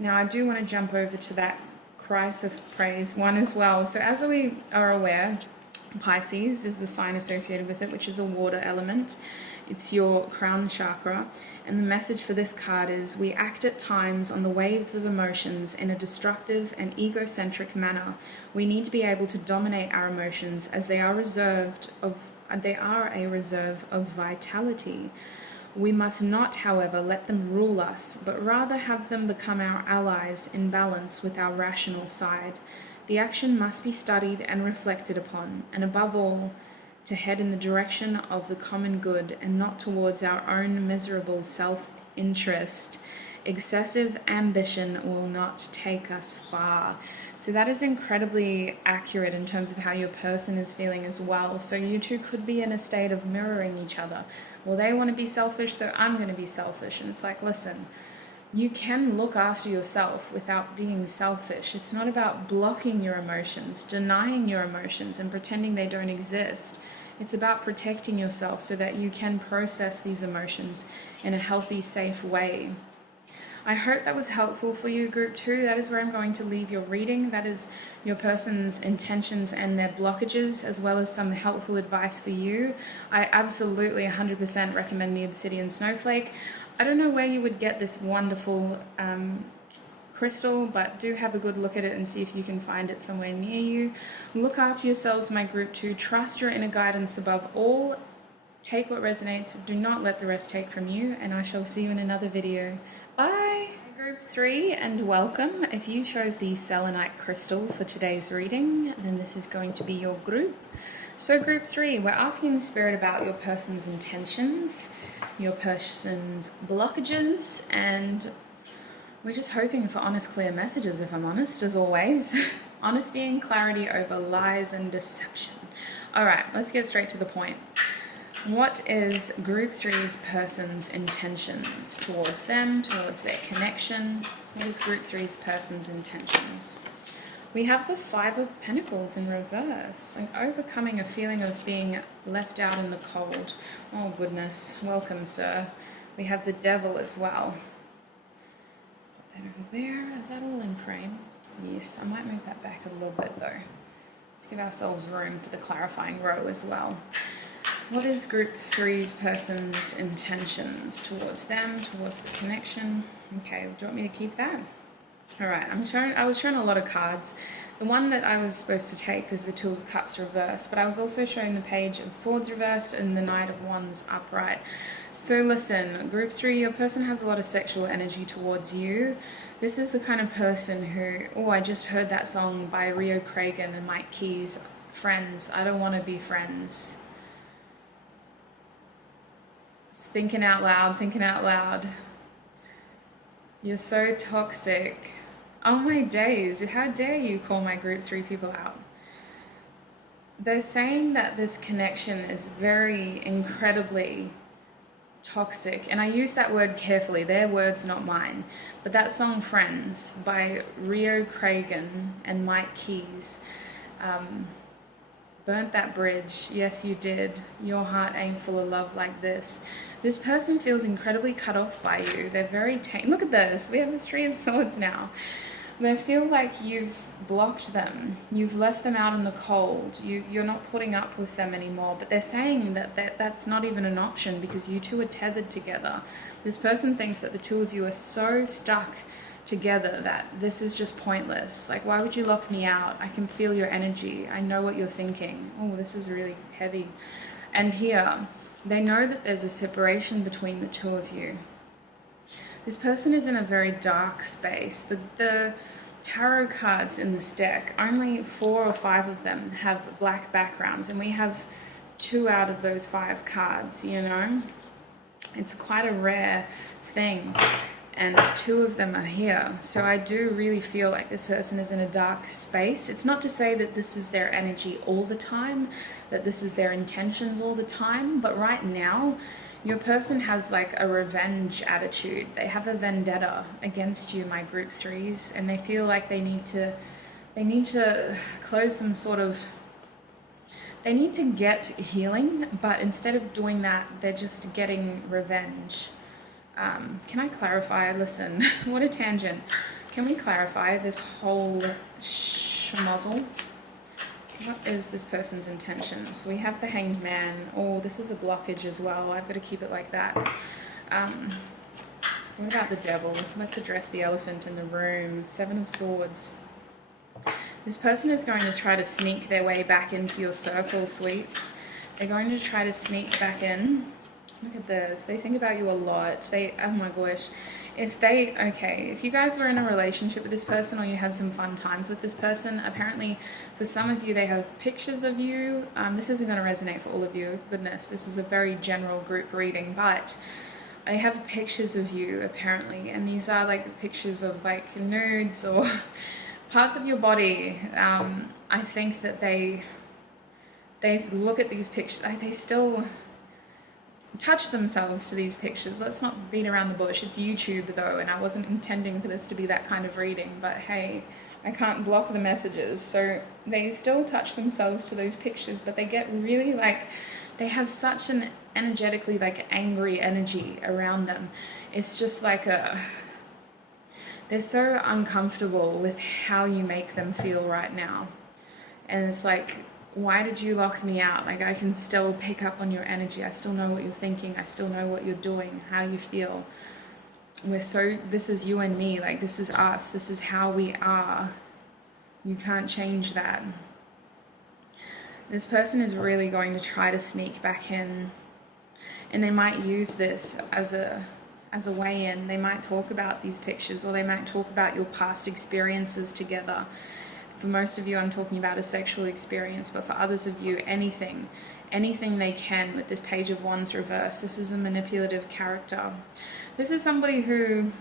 Now, I do want to jump over to that Chrysoprase one as well. So as we are aware, Pisces is the sign associated with it, which is a water element. It's your crown chakra. And the message for this card is, we act at times on the waves of emotions in a destructive and egocentric manner. We need to be able to dominate our emotions, as they are a reserve of vitality. We must not, however, let them rule us, but rather have them become our allies in balance with our rational side. The action must be studied and reflected upon, and above all, to head in the direction of the common good and not towards our own miserable self-interest. Excessive ambition will not take us far. So that is incredibly accurate in terms of how your person is feeling as well. So you two could be in a state of mirroring each other. Well, they want to be selfish, so I'm going to be selfish. And it's like, listen, you can look after yourself without being selfish. It's not about blocking your emotions, denying your emotions, and pretending they don't exist. It's about protecting yourself so that you can process these emotions in a healthy, safe way. I hope that was helpful for you, Group 2. That is where I'm going to leave your reading. That is your person's intentions and their blockages, as well as some helpful advice for you. I absolutely 100% recommend the Obsidian Snowflake. I don't know where you would get this wonderful crystal, but do have a good look at it and see if you can find it somewhere near you. Look after yourselves, my Group 2. Trust your inner guidance above all. Take what resonates. Do not let the rest take from you, and I shall see you in another video. Bye! Group 3, and welcome. If you chose the selenite crystal for today's reading, then this is going to be your group. So Group 3, we're asking the spirit about your person's intentions, your person's blockages, and we're just hoping for honest, clear messages, if I'm honest, as always. Honesty and clarity over lies and deception. Alright, let's get straight to the point. What is Group 3's person's intentions towards them, towards their connection? What is Group 3's person's intentions? We have the Five of Pentacles in reverse, like overcoming a feeling of being left out in the cold. Oh goodness, welcome, sir. We have the Devil as well. Put that over there. Is that all in frame? Yes, I might move that back a little bit though. Let's give ourselves room for the clarifying row as well. What is Group 3's person's intentions towards them, towards the connection? Okay, do you want me to keep that? Alright, I was shown a lot of cards. The one that I was supposed to take was the Two of Cups reversed, but I was also shown the Page of Swords reversed and the Knight of Wands upright. So listen, Group 3, your person has a lot of sexual energy towards you. This is the kind of person who, oh, I just heard that song by Rio Cragen and Mike Keys, Friends, I Don't Want to Be Friends. Thinking out loud, thinking out loud. You're so toxic. Oh my days, how dare you call my Group 3 people out? They're saying that this connection is very incredibly toxic, and I use that word carefully, their words, not mine. But that song Friends by Rio Cragen and Mike Keys, burnt that bridge. Yes, you did. Your heart ain't full of love like this. This person feels incredibly cut off by you. They're very look at this. We have the Three of Swords now. They feel like you've blocked them. You've left them out in the cold. You're not putting up with them anymore. But they're saying that that's not even an option because you two are tethered together. This person thinks that the two of you are so stuck together that this is just pointless. Like, why would you lock me out? I can feel your energy. I know what you're thinking. Oh, this is really heavy. And here, they know that there's a separation between the two of you. This person is in a very dark space. The tarot cards in this deck, only 4 or 5 of them have black backgrounds, and we have 2 out of those 5 cards, you know? It's quite a rare thing. And 2 of them are here. So I do really feel like this person is in a dark space. It's not to say that this is their energy all the time, that this is their intentions all the time, but right now, your person has like a revenge attitude. They have a vendetta against you, my Group 3s, and they feel like they need to close some sort of, they need to get healing, but instead of doing that, they're just getting revenge. Can I clarify? Listen, what a tangent. Can we clarify this whole schmozzle? What is this person's intentions? So we have the Hanged Man. Oh, this is a blockage as well. I've got to keep it like that. What about the Devil? Let's address the elephant in the room. 7 of Swords. This person is going to try to sneak their way back into your circle, sweets. They're going to try to sneak back in. Look at this. They think about you a lot. They, oh my gosh. If you guys were in a relationship with this person, or you had some fun times with this person, apparently for some of you, they have pictures of you. This isn't going to resonate for all of you. Goodness, this is a very general group reading, but I have pictures of you apparently, and these are like pictures of like nudes or parts of your body. I think that they look at these pictures, they still touch themselves to these pictures. Let's not beat around the bush. It's YouTube though, and I wasn't intending for this to be that kind of reading, but hey, I can't block the messages. So they still touch themselves to those pictures, but they get really like, they have such an energetically like angry energy around them. It's just like they're so uncomfortable with how you make them feel right now. And it's like, why did you lock me out? Like, I can still pick up on your energy. I still know what you're thinking. I still know what you're doing, how you feel. This is you and me. Like, this is us. This is how we are. You can't change that. This person is really going to try to sneak back in, and they might use this as a way in. They might talk about these pictures, or they might talk about your past experiences together. For most of you, I'm talking about a sexual experience, but for others of you, anything they can with this Page of Wands reverse. This is a manipulative character. This is somebody who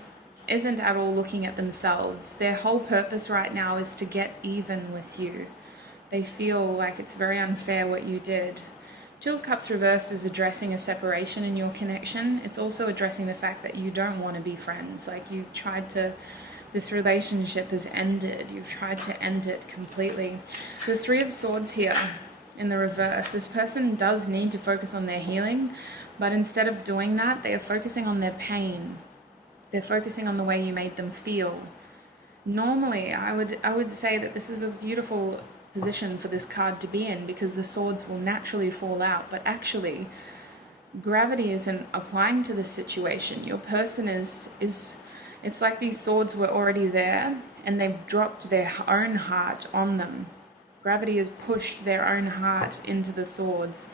isn't at all looking at themselves. Their whole purpose right now is to get even with you. They feel like it's very unfair what you did. Two of Cups reversed is addressing a separation in your connection. It's also addressing the fact that you don't want to be friends. Like, you've tried to... This relationship has ended. You've tried to end it completely. The Three of Swords here in the reverse. This person does need to focus on their healing, but instead of doing that, they are focusing on their pain. They're focusing on the way you made them feel. Normally, I would say that this is a beautiful position for this card to be in, because the swords will naturally fall out, but actually, gravity isn't applying to this situation. Your person is it's like these swords were already there and they've dropped their own heart on them. Gravity has pushed their own heart into the swords.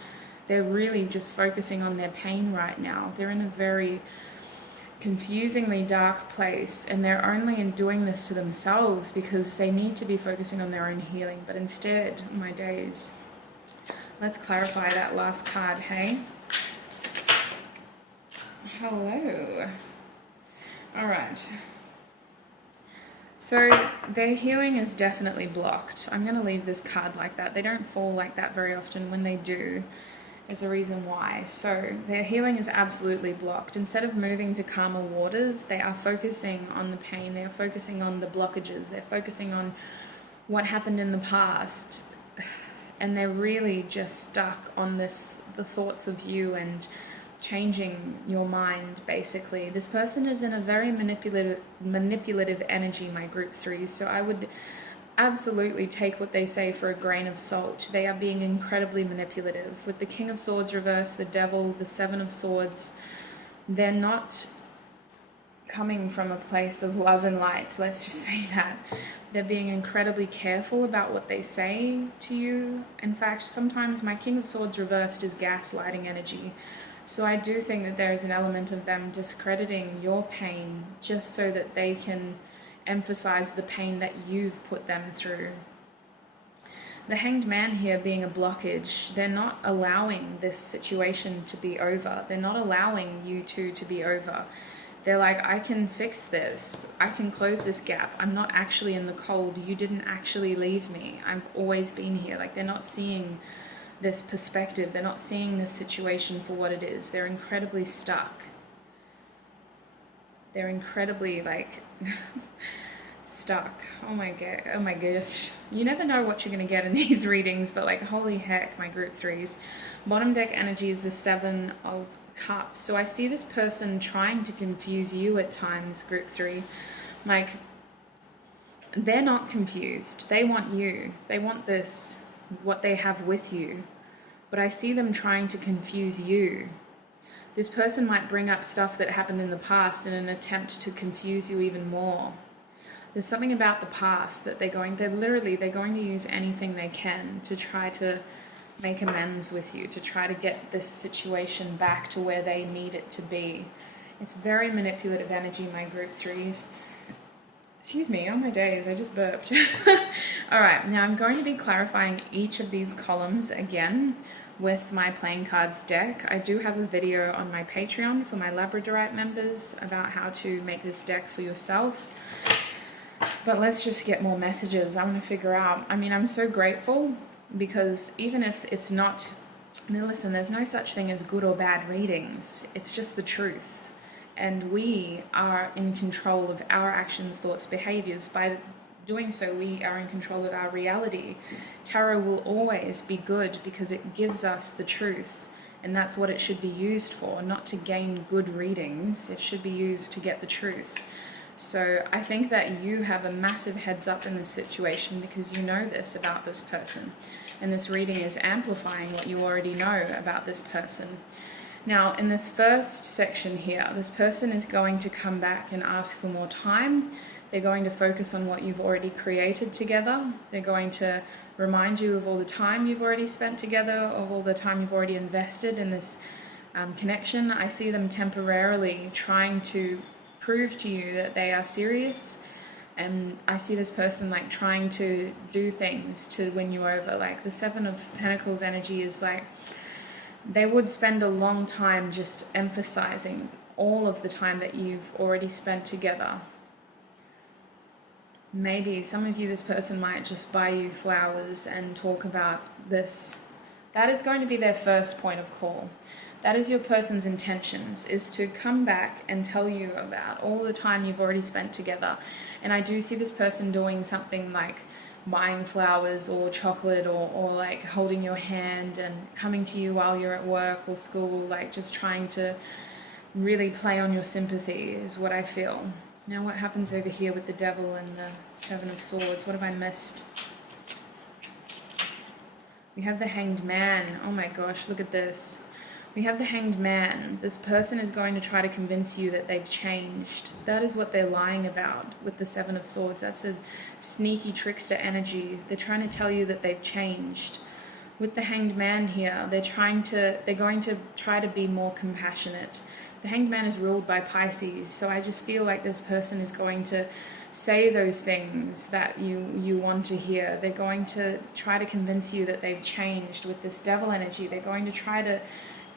They're really just focusing on their pain right now. They're in a very confusingly dark place, and they're only doing this to themselves because they need to be focusing on their own healing. But instead, my days, let's clarify that last card, hey? Hello. All right, so their healing is definitely blocked. I'm going to leave this card like that. They don't fall like that very often. When they do, there's a reason why. So their healing is absolutely blocked. Instead of moving to calmer waters, they are focusing on the pain. They are focusing on the blockages. They're focusing on what happened in the past. And they're really just stuck on the thoughts of you and changing your mind, basically. This person is in a very manipulative energy, my group 3, so I would absolutely take what they say for a grain of salt. They are being incredibly manipulative. With the King of Swords reversed, the Devil, the Seven of Swords, they're not coming from a place of love and light, let's just say that. They're being incredibly careful about what they say to you. In fact, sometimes my King of Swords reversed is gaslighting energy. So I do think that there is an element of them discrediting your pain just so that they can emphasize the pain that you've put them through. The Hanged Man here being a blockage, they're not allowing this situation to be over. They're not allowing you two to be over. They're like, I can fix this. I can close this gap. I'm not actually in the cold. You didn't actually leave me. I've always been here. Like, they're not seeing this perspective. They're not seeing this situation for what it is. They're incredibly stuck. They're incredibly like stuck. Oh my gosh. You never know what you're going to get in these readings, but like, holy heck, my group 3s. Bottom deck energy is the Seven of Cups. So I see this person trying to confuse you at times, group 3. Like, they're not confused. They want you. They want this, what they have with you, but I see them trying to confuse you. This person might bring up stuff that happened in the past in an attempt to confuse you even more. There's something about the past that they're going to use anything they can to try to make amends with you, to try to get this situation back to where they need it to be. It's very manipulative energy, my group threes. Excuse me, on my days, I just burped. All right, now I'm going to be clarifying each of these columns again with my playing cards deck. I do have a video on my Patreon for my Labradorite members about how to make this deck for yourself. But let's just get more messages. I want to figure out, I mean, I'm so grateful because even if it's not, now listen, there's no such thing as good or bad readings. It's just the truth. And we are in control of our actions, thoughts, behaviors. By doing so, we are in control of our reality. Tarot will always be good because it gives us the truth. And that's what it should be used for, not to gain good readings. It should be used to get the truth. So I think that you have a massive heads up in this situation because you know this about this person. And this reading is amplifying what you already know about this person. Now, in this first section here, this person is going to come back and ask for more time. They're going to focus on what you've already created together. They're going to remind you of all the time you've already spent together, of all the time you've already invested in this connection. I see them temporarily trying to prove to you that they are serious, and I see this person like trying to do things to win you over. Like the Seven of Pentacles energy is like they would spend a long time just emphasizing all of the time that you've already spent together. Maybe some of you, this person might just buy you flowers and talk about this. That is going to be their first point of call. That is your person's intentions, is to come back and tell you about all the time you've already spent together. And I do see this person doing something like buying flowers or chocolate or like holding your hand and coming to you while you're at work or school, like just trying to really play on your sympathy is what I feel. Now what happens over here with the Devil and the Seven of Swords? What have I missed? We have the Hanged Man. Oh my gosh, look at this. We have the Hanged Man. This person is going to try to convince you that they've changed. That is what they're lying about with the Seven of Swords. That's a sneaky trickster energy. They're trying to tell you that they've changed. With the Hanged Man here, they're going to try to be more compassionate. The Hanged Man is ruled by Pisces, so I just feel like this person is going to say those things that you want to hear. They're going to try to convince you that they've changed. With this Devil energy, they're going to try to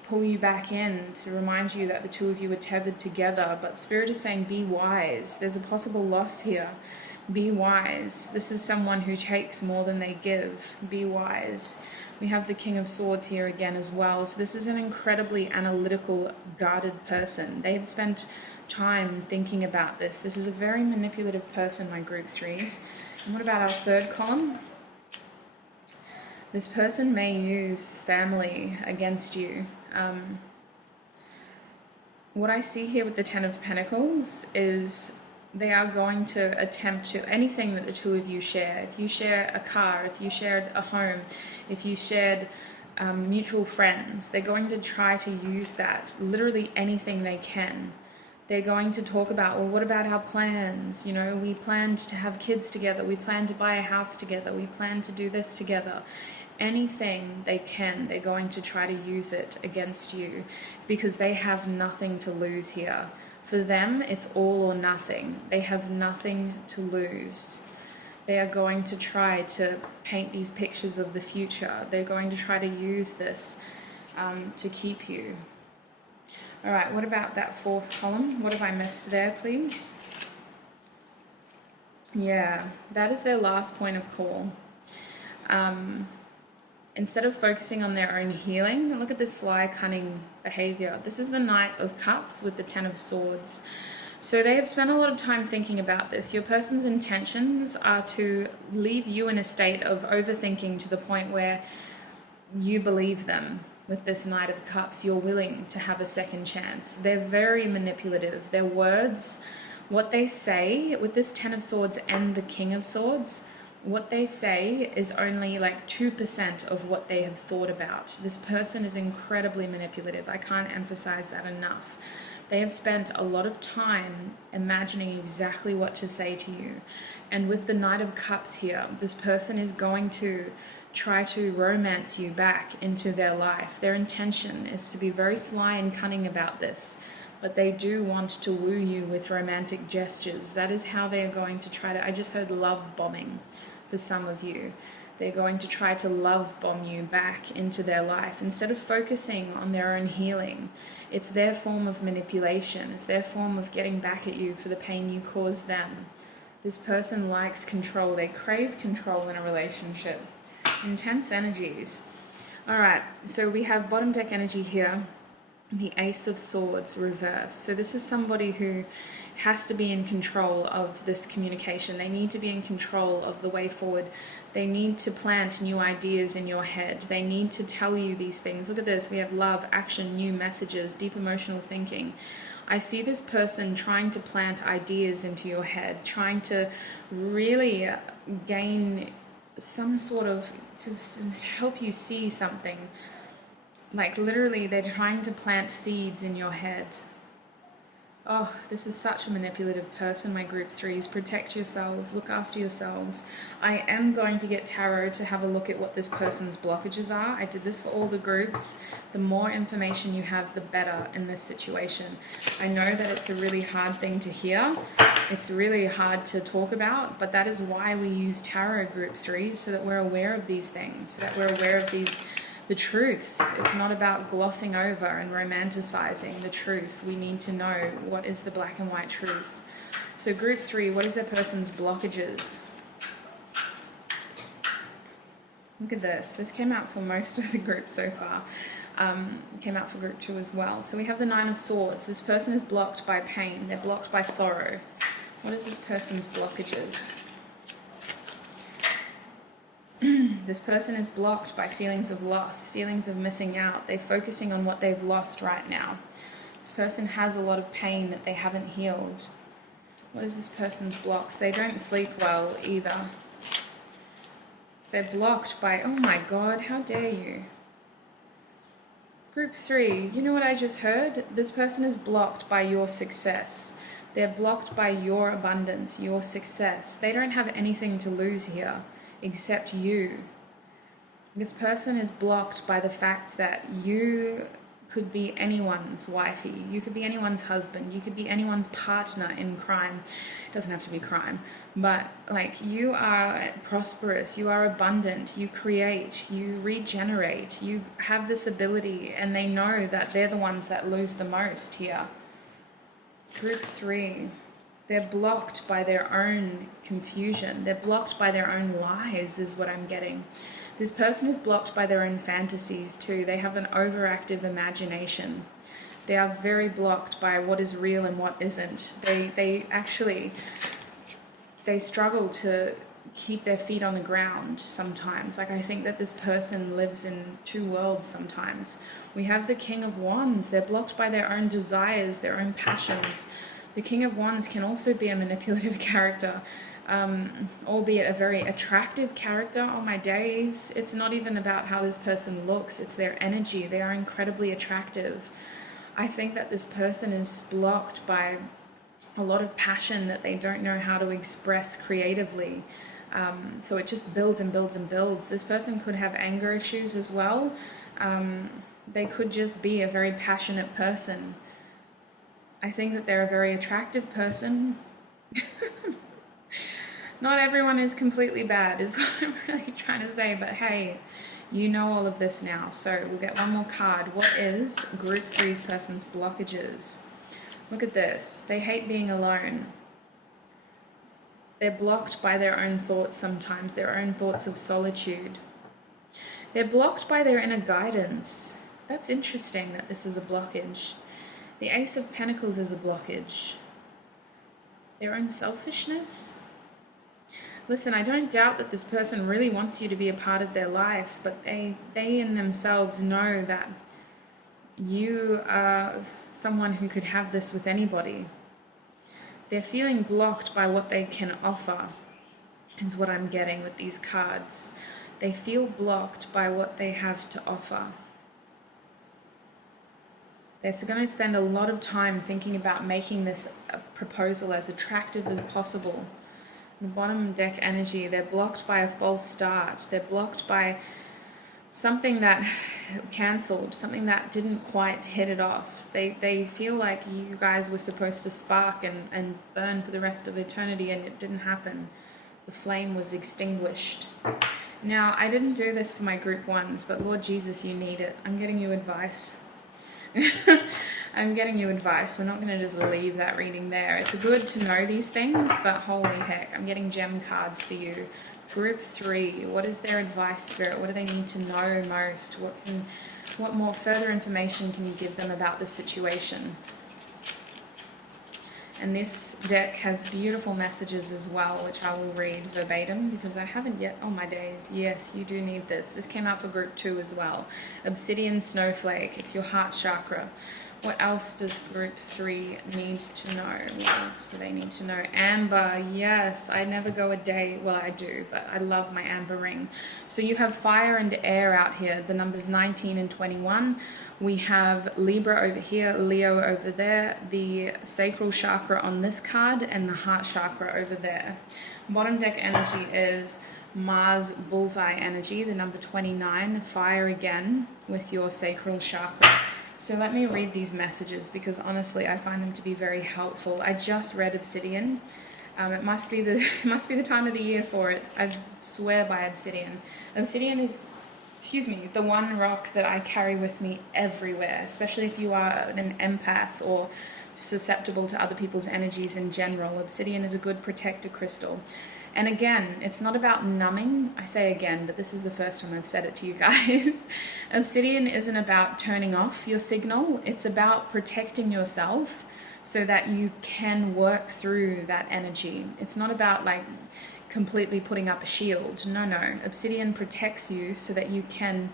pull you back in to remind you that the two of you are tethered together. But Spirit is saying, be wise. There's a possible loss here. Be wise. This is someone who takes more than they give. Be wise. We have the King of Swords here again as well. So this is an incredibly analytical, guarded person. They've spent time thinking about this. This is a very manipulative person, my group threes. And what about our third column? This person may use family against you. What I see here with the Ten of Pentacles is they are going to attempt to, anything that the two of you share. If you share a car, if you shared a home, if you shared mutual friends, they're going to try to use that, literally anything they can. They're going to talk about, well, what about our plans? You know, we planned to have kids together. We planned to buy a house together. We planned to do this together. Anything they can, they're going to try to use it against you because they have nothing to lose here. For them, it's all or nothing. They have nothing to lose. They are going to try to paint these pictures of the future. They're going to try to use this to keep you. All right, what about that fourth column? What have I missed there, please? Yeah, that is their last point of call. Instead of focusing on their own healing, look at this sly, cunning behavior. This is the Knight of Cups with the Ten of Swords. So they have spent a lot of time thinking about this. Your person's intentions are to leave you in a state of overthinking to the point where you believe them. With this Knight of Cups, you're willing to have a second chance. They're very manipulative. Their words, what they say, with this Ten of Swords and the King of Swords, what they say is only like 2% of what they have thought about. This person is incredibly manipulative. I can't emphasize that enough. They have spent a lot of time imagining exactly what to say to you. And with the Knight of Cups here, this person is going to try to romance you back into their life. Their intention is to be very sly and cunning about this, but they do want to woo you with romantic gestures. That is how they are going to try to, I just heard love bombing for some of you. They're going to try to love bomb you back into their life. Instead of focusing on their own healing, it's their form of manipulation. It's their form of getting back at you for the pain you caused them. This person likes control. They crave control in a relationship. Intense energies. All right, so we have bottom deck energy here, the Ace of Swords reversed. So this is somebody who has to be in control of this communication. They need to be in control of the way forward. They need to plant new ideas in your head. They need to tell you these things. Look at this. We have love, action, new messages, deep emotional thinking. I see this person trying to plant ideas into your head, trying to really gain some sort of, to help you see something. Like literally they're trying to plant seeds in your head. Oh, this is such a manipulative person, my group threes. Protect yourselves, look after yourselves. I am going to get tarot to have a look at what this person's blockages are. I did this for all the groups. The more information you have, the better in this situation. I know that it's a really hard thing to hear. It's really hard to talk about, but that is why we use tarot group three, so that we're aware of these things, so that we're aware of the truths. It's not about glossing over and romanticizing the truth. We need to know what is the black and white truth. So group three, what is their person's blockages? Look at this. This came out for most of the group so far. Came out for group two as well. So we have the Nine of Swords. This person is blocked by pain. They're blocked by sorrow. What is this person's blockages? This person is blocked by feelings of loss, feelings of missing out. They're focusing on what they've lost right now. This person has a lot of pain that they haven't healed. What is this person's blocks? They don't sleep well either. They're blocked by, oh my God, how dare you? Group three, you know what I just heard? This person is blocked by your success. They're blocked by your abundance, your success. They don't have anything to lose here except you. This person is blocked by the fact that you could be anyone's wifey, you could be anyone's husband, you could be anyone's partner in crime. It doesn't have to be crime, but like you are prosperous, you are abundant, you create, you regenerate, you have this ability, and they know that they're the ones that lose the most here. Group three, they're blocked by their own confusion. They're blocked by their own lies is what I'm getting. This person is blocked by their own fantasies too. They have an overactive imagination. They are very blocked by what is real and what isn't. They struggle to keep their feet on the ground sometimes. Like I think that this person lives in two worlds sometimes. We have the King of Wands. They're blocked by their own desires, their own passions. The King of Wands can also be a manipulative character, albeit a very attractive character on my days. It's not even about how this person looks, it's their energy. They are incredibly attractive. I think that this person is blocked by a lot of passion that they don't know how to express creatively. So it just builds and builds and builds. This person could have anger issues as well. They could just be a very passionate person. I think that they're a very attractive person. Not everyone is completely bad, is what I'm really trying to say, but hey, you know all of this now. So we'll get one more card. What is group three's person's blockages? Look at this. They hate being alone. They're blocked by their own thoughts sometimes, their own thoughts of solitude. They're blocked by their inner guidance. That's interesting that this is a blockage. The Ace of Pentacles is a blockage. Their own selfishness. Listen, I don't doubt that this person really wants you to be a part of their life, but they in themselves know that you are someone who could have this with anybody. They're feeling blocked by what they can offer, is what I'm getting with these cards. They feel blocked by what they have to offer. They're going to spend a lot of time thinking about making this proposal as attractive as possible. The bottom deck energy, they're blocked by a false start. They're blocked by something that cancelled, something that didn't quite hit it off. They feel like you guys were supposed to spark and burn for the rest of eternity, and it didn't happen. The flame was extinguished. Now, I didn't do this for my group ones, but Lord Jesus, you need it. I'm getting you advice. I'm getting you advice. We're not going to just leave that reading there. It's good to know these things, but holy heck, I'm getting gem cards for you. Group 3, what is their advice, Spirit? What do they need to know most? What more further information can you give them about the situation? And this deck has beautiful messages as well, which I will read verbatim because I haven't yet. Oh my days. Yes, you do need this. This came out for group 2 as well. Obsidian Snowflake. It's your heart chakra. What else does group 3 need to know? What else do they need to know? Amber, yes, I never go a day. Well, I do, but I love my amber ring. So you have fire and air out here, the numbers 19 and 21. We have Libra over here, Leo over there, the sacral chakra on this card, and the heart chakra over there. Bottom deck energy is Mars bullseye energy, the number 29, fire again with your sacral chakra. So let me read these messages because honestly I find them to be very helpful. I just read Obsidian. It must be the time of the year for it. I swear by Obsidian. Obsidian is, the one rock that I carry with me everywhere, especially if you are an empath or susceptible to other people's energies in general. Obsidian is a good protector crystal. And again, it's not about numbing. I say again, but this is the first time I've said it to you guys. Obsidian isn't about turning off your signal. It's about protecting yourself so that you can work through that energy. It's not about like completely putting up a shield. No. Obsidian protects you so that you can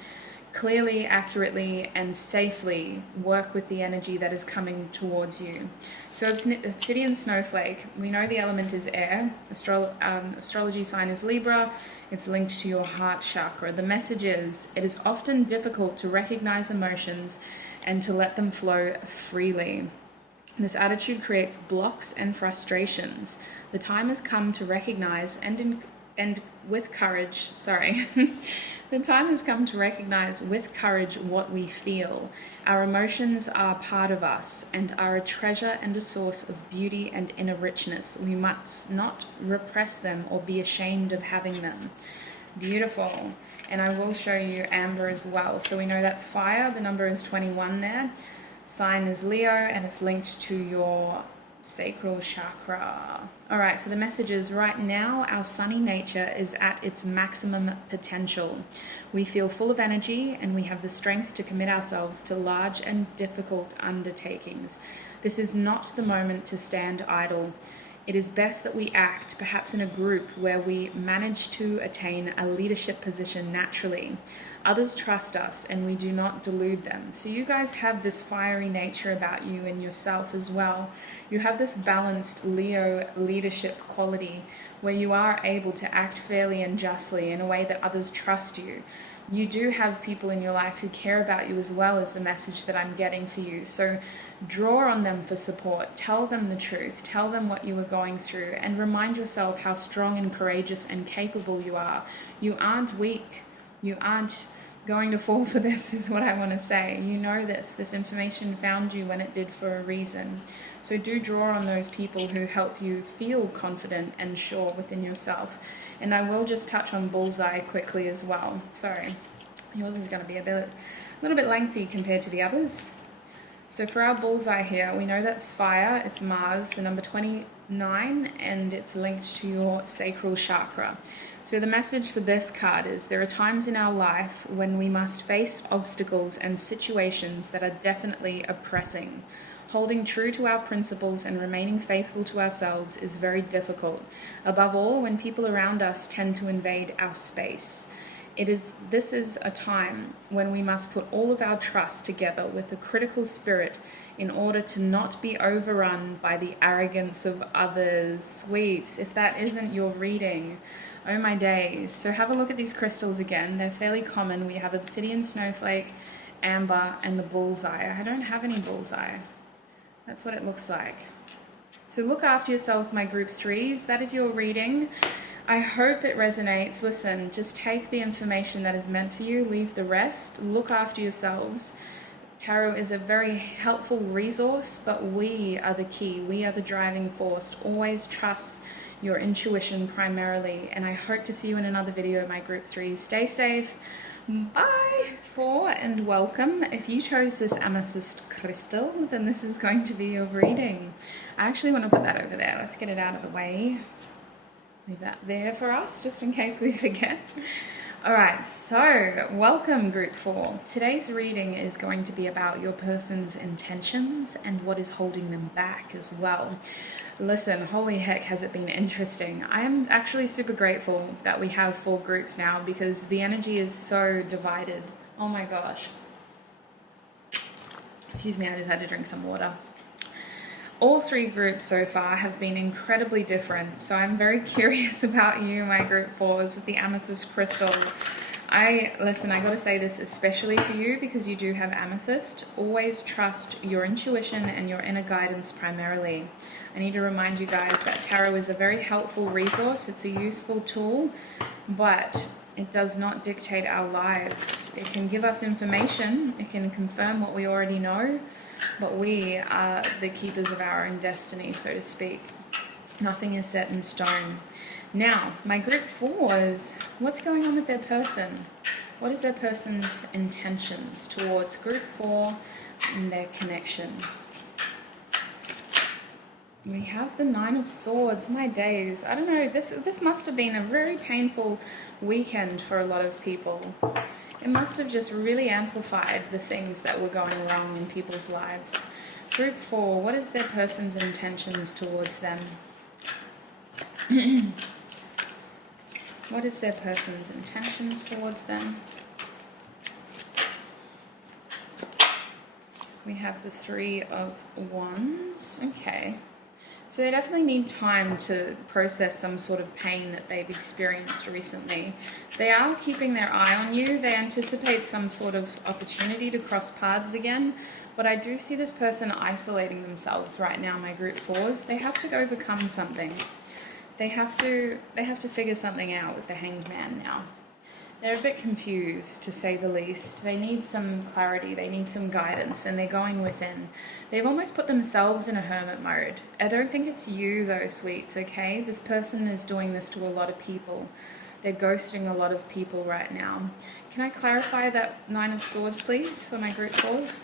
clearly, accurately, and safely work with the energy that is coming towards you. So Obsidian Snowflake, we know the element is air. Astrology sign is Libra. It's linked to your heart chakra. The message is, it is often difficult to recognize emotions and to let them flow freely. This attitude creates blocks and frustrations. The time has come to recognize and with courage, the time has come to recognize with courage what we feel. Our emotions are part of us and are a treasure and a source of beauty and inner richness. We must not repress them or be ashamed of having them. Beautiful. And I will show you amber as well. So we know that's fire. The number is 21 there. Sign is Leo and it's linked to your sacral chakra. All right, so the message is right now our sunny nature is at its maximum potential. We feel full of energy and we have the strength to commit ourselves to large and difficult undertakings. This is not the moment to stand idle. It is best that we act, perhaps in a group where we manage to attain a leadership position naturally. Others trust us and we do not delude them. So you guys have this fiery nature about you and yourself as well. You have this balanced Leo leadership quality where you are able to act fairly and justly in a way that others trust you. You do have people in your life who care about you as well as the message that I'm getting for you. So draw on them for support. Tell them the truth. Tell them what you are going through and remind yourself how strong and courageous and capable you are. You aren't weak. You aren't going to fall for this is what I want to say. You know this. This information found you when it did for a reason. So do draw on those people who help you feel confident and sure within yourself. And I will just touch on bullseye quickly as well. Sorry, yours is going to be a little bit lengthy compared to the others. So for our bullseye here, we know that's fire. It's Mars, the number 29, and it's linked to your sacral chakra. So the message for this card is there are times in our life when we must face obstacles and situations that are definitely oppressing. Holding true to our principles and remaining faithful to ourselves is very difficult, above all when people around us tend to invade our space. This is a time when we must put all of our trust together with a critical spirit in order to not be overrun by the arrogance of others. Sweet, if that isn't your reading, oh my days. So have a look at these crystals again. They're fairly common. We have obsidian, snowflake, amber, and the bullseye. I don't have any bullseye. That's what it looks like. So look after yourselves, my group 3s. That is your reading. I hope it resonates. Listen, just take the information that is meant for you, leave the rest. Look after yourselves. Tarot is a very helpful resource, but we are the key. We are the driving force. Always trust your intuition primarily. And I hope to see you in another video, my group 3s. Stay safe. Bye for and welcome. If you chose this amethyst crystal, then this is going to be your reading. I actually want to put that over there. Let's get it out of the way. Leave that there for us, just in case we forget. All right, so welcome group 4. Today's reading is going to be about your person's intentions and what is holding them back as well. Listen, holy heck, has it been interesting. I am actually super grateful that we have 4 groups now because the energy is so divided. Oh my gosh. Excuse me, I just had to drink some water. All 3 groups so far have been incredibly different, so I'm very curious about you, my group 4s, with the amethyst crystal. Listen, I gotta say this especially for you because you do have amethyst. Always trust your intuition and your inner guidance primarily. I need to remind you guys that tarot is a very helpful resource. It's a useful tool, but it does not dictate our lives. It can give us information. It can confirm what we already know, but we are the keepers of our own destiny, so to speak. Nothing is set in stone. Now, my group 4s, what's going on with their person? What is their person's intentions towards group 4 and their connection? We have the 9 of Swords. My days. I don't know, this must have been a very painful weekend for a lot of people. It must have just really amplified the things that were going wrong in people's lives. Group 4, what is their person's intentions towards them? What is their person's intentions towards them? We have the 3 of Wands. Okay. So they definitely need time to process some sort of pain that they've experienced recently. They are keeping their eye on you. They anticipate some sort of opportunity to cross paths again. But I do see this person isolating themselves right now, my group 4s. They have to overcome something. They have to figure something out with the Hanged Man now. They're a bit confused, to say the least. They need some clarity, they need some guidance, and they're going within. They've almost put themselves in a hermit mode. I don't think it's you though, sweets, okay? This person is doing this to a lot of people. They're ghosting a lot of people right now. Can I clarify that 9 of Swords, please, for my group 4s?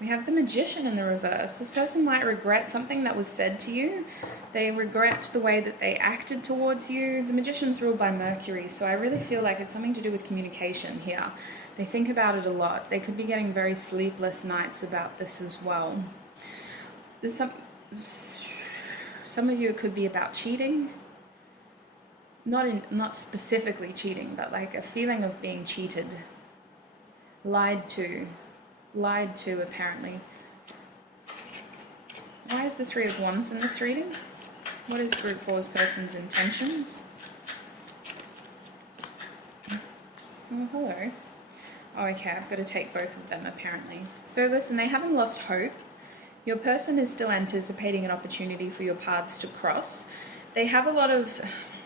We have the Magician in the reverse. This person might regret something that was said to you. They regret the way that they acted towards you. The Magician's ruled by Mercury, so I really feel like it's something to do with communication here. They think about it a lot. They could be getting very sleepless nights about this as well. There's some of you, it could be about cheating. Not specifically cheating, but like a feeling of being cheated. Lied to, apparently. Why is the 3 of Wands in this reading? What is group 4's person's intentions? Oh, hello. Oh, okay, I've got to take both of them, apparently. So listen, they haven't lost hope. Your person is still anticipating an opportunity for your paths to cross. They have a lot of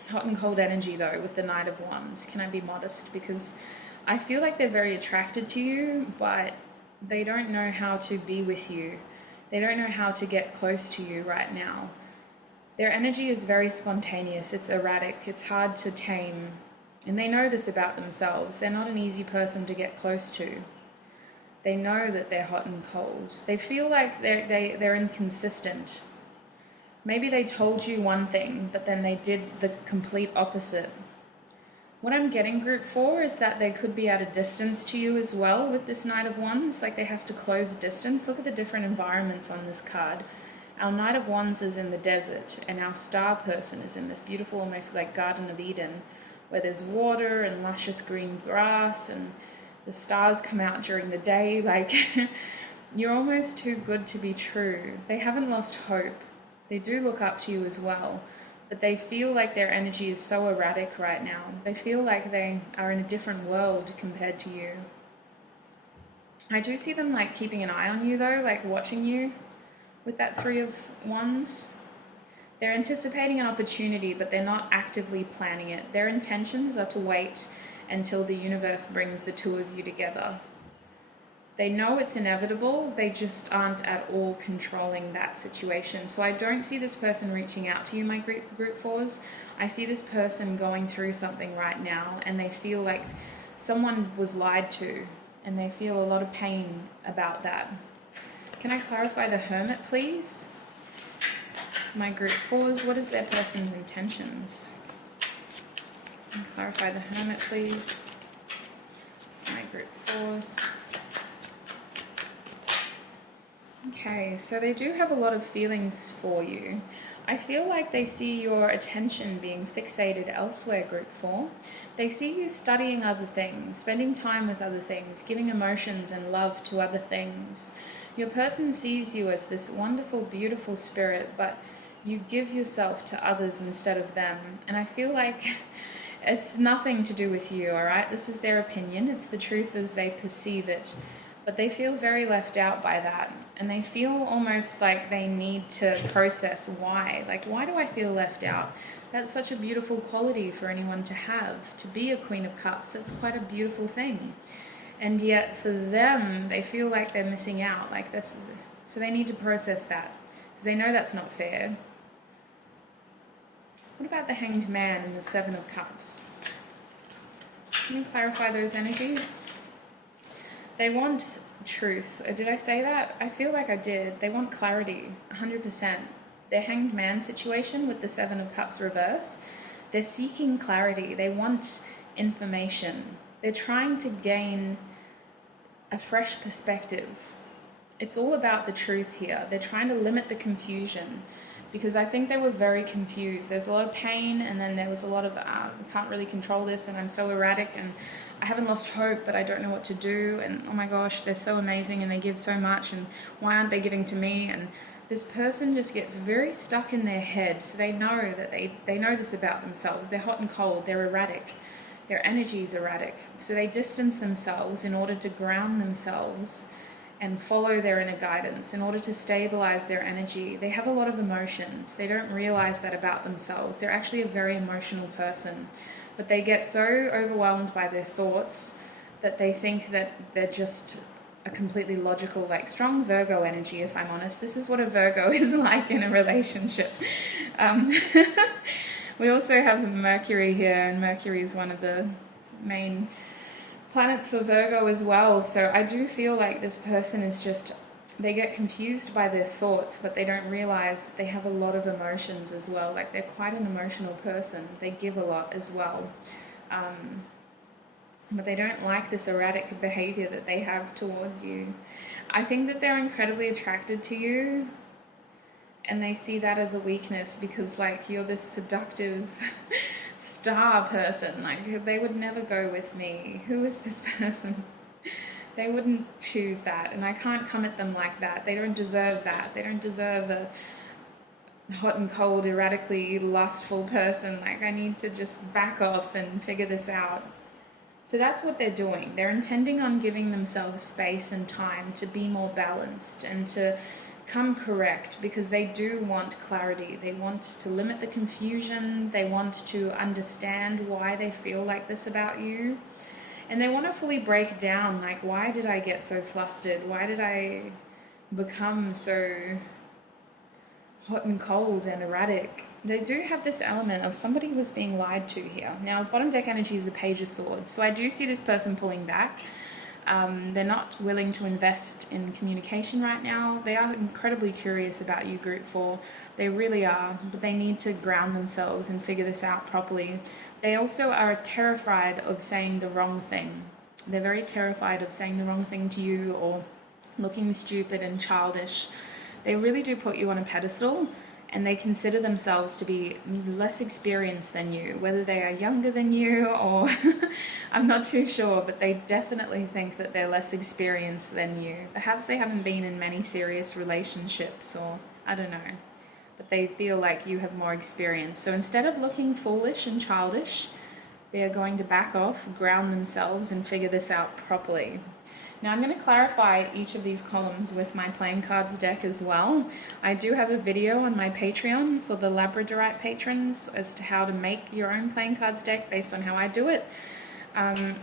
hot and cold energy, though, with the Knight of Wands. Can I be modest? Because I feel like they're very attracted to you, but they don't know how to be with you. They don't know how to get close to you right now. Their energy is very spontaneous. It's erratic. It's hard to tame. And they know this about themselves. They're not an easy person to get close to. They know that they're hot and cold. They feel like they're inconsistent. Maybe they told you one thing, but then they did the complete opposite. What I'm getting group 4 is that they could be at a distance to you as well with this Knight of Wands, like they have to close a distance. Look at the different environments on this card. Our Knight of Wands is in the desert, and our star person is in this beautiful, almost like Garden of Eden, where there's water and luscious green grass, and the stars come out during the day. Like, you're almost too good to be true. They haven't lost hope. They do look up to you as well. But they feel like their energy is so erratic right now. They feel like they are in a different world compared to you. I do see them like keeping an eye on you though, like watching you with that Three of Wands. They're anticipating an opportunity, but they're not actively planning it. Their intentions are to wait until the universe brings the two of you together. They know it's inevitable, they just aren't at all controlling that situation. So I don't see this person reaching out to you, my group fours. I see this person going through something right now, and they feel like someone was lied to, and they feel a lot of pain about that. Can I clarify the Hermit, please? My group fours, what is their person's intentions? Can you clarify the Hermit, please? My group fours. Okay, so they do have a lot of feelings for you. I feel like they see your attention being fixated elsewhere, group 4. They see you studying other things, spending time with other things, giving emotions and love to other things. Your person sees you as this wonderful, beautiful spirit, but you give yourself to others instead of them. And I feel like it's nothing to do with you, all right? This is their opinion. It's the truth as they perceive it. But they feel very left out by that. And they feel almost like they need to process why. Like, why do I feel left out? That's such a beautiful quality for anyone to have. To be a Queen of Cups, that's quite a beautiful thing. And yet for them, they feel like they're missing out. Like this is, so they need to process that. Because they know that's not fair. What about the Hanged Man and the Seven of Cups? Can you clarify those energies? They want truth. Did I say that? I feel like I did. They want clarity, 100%. Their Hanged Man situation with the Seven of Cups reverse, they're seeking clarity. They want information. They're trying to gain a fresh perspective. It's all about the truth here. They're trying to limit the confusion, because I think they were very confused. There's a lot of pain, and then there was a lot of, can't really control this, and I'm so erratic, and I haven't lost hope, but I don't know what to do, and oh my gosh, they're so amazing, and they give so much, and why aren't they giving to me? And this person just gets very stuck in their head, so they know that they know this about themselves. They're hot and cold, they're erratic, their energy is erratic, so they distance themselves in order to ground themselves and follow their inner guidance in order to stabilize their energy. They have a lot of emotions. They don't realize that about themselves. They're actually a very emotional person, but they get so overwhelmed by their thoughts that they think that they're just a completely logical, like strong Virgo energy, if I'm honest. This is what a Virgo is like in a relationship. We also have Mercury here, and Mercury is one of the main planets for Virgo as well. So I do feel like this person is just, they get confused by their thoughts, but they don't realize that they have a lot of emotions as well. Like they're quite an emotional person. They give a lot as well. But they don't like this erratic behavior that they have towards you. I think that they're incredibly attracted to you, and they see that as a weakness because like you're this seductive star person. Like they would never go with me. Who is this person? They wouldn't choose that, and I can't come at them like that. They don't deserve that. They don't deserve a hot and cold, erratically lustful person. Like I need to just back off and figure this out. So that's what they're doing. They're intending on giving themselves space and time to be more balanced and to come correct, because they do want clarity. They want to limit the confusion. They want to understand why they feel like this about you. And they want to fully break down, like, why did I get so flustered? Why did I become so hot and cold and erratic? They do have this element of somebody was being lied to here. Now, bottom deck energy is the Page of Swords. So I do see this person pulling back. They're not willing to invest in communication right now. They are incredibly curious about you, Group 4. They really are, but they need to ground themselves and figure this out properly. They also are terrified of saying the wrong thing. They're very terrified of saying the wrong thing to you or looking stupid and childish. They really do put you on a pedestal, and they consider themselves to be less experienced than you, whether they are younger than you or I'm not too sure, but they definitely think that they're less experienced than you. Perhaps they haven't been in many serious relationships, or I don't know, but they feel like you have more experience. So instead of looking foolish and childish, they are going to back off, ground themselves, and figure this out properly. Now I'm going to clarify each of these columns with my playing cards deck as well. I do have a video on my Patreon for the Labradorite patrons as to how to make your own playing cards deck based on how I do it.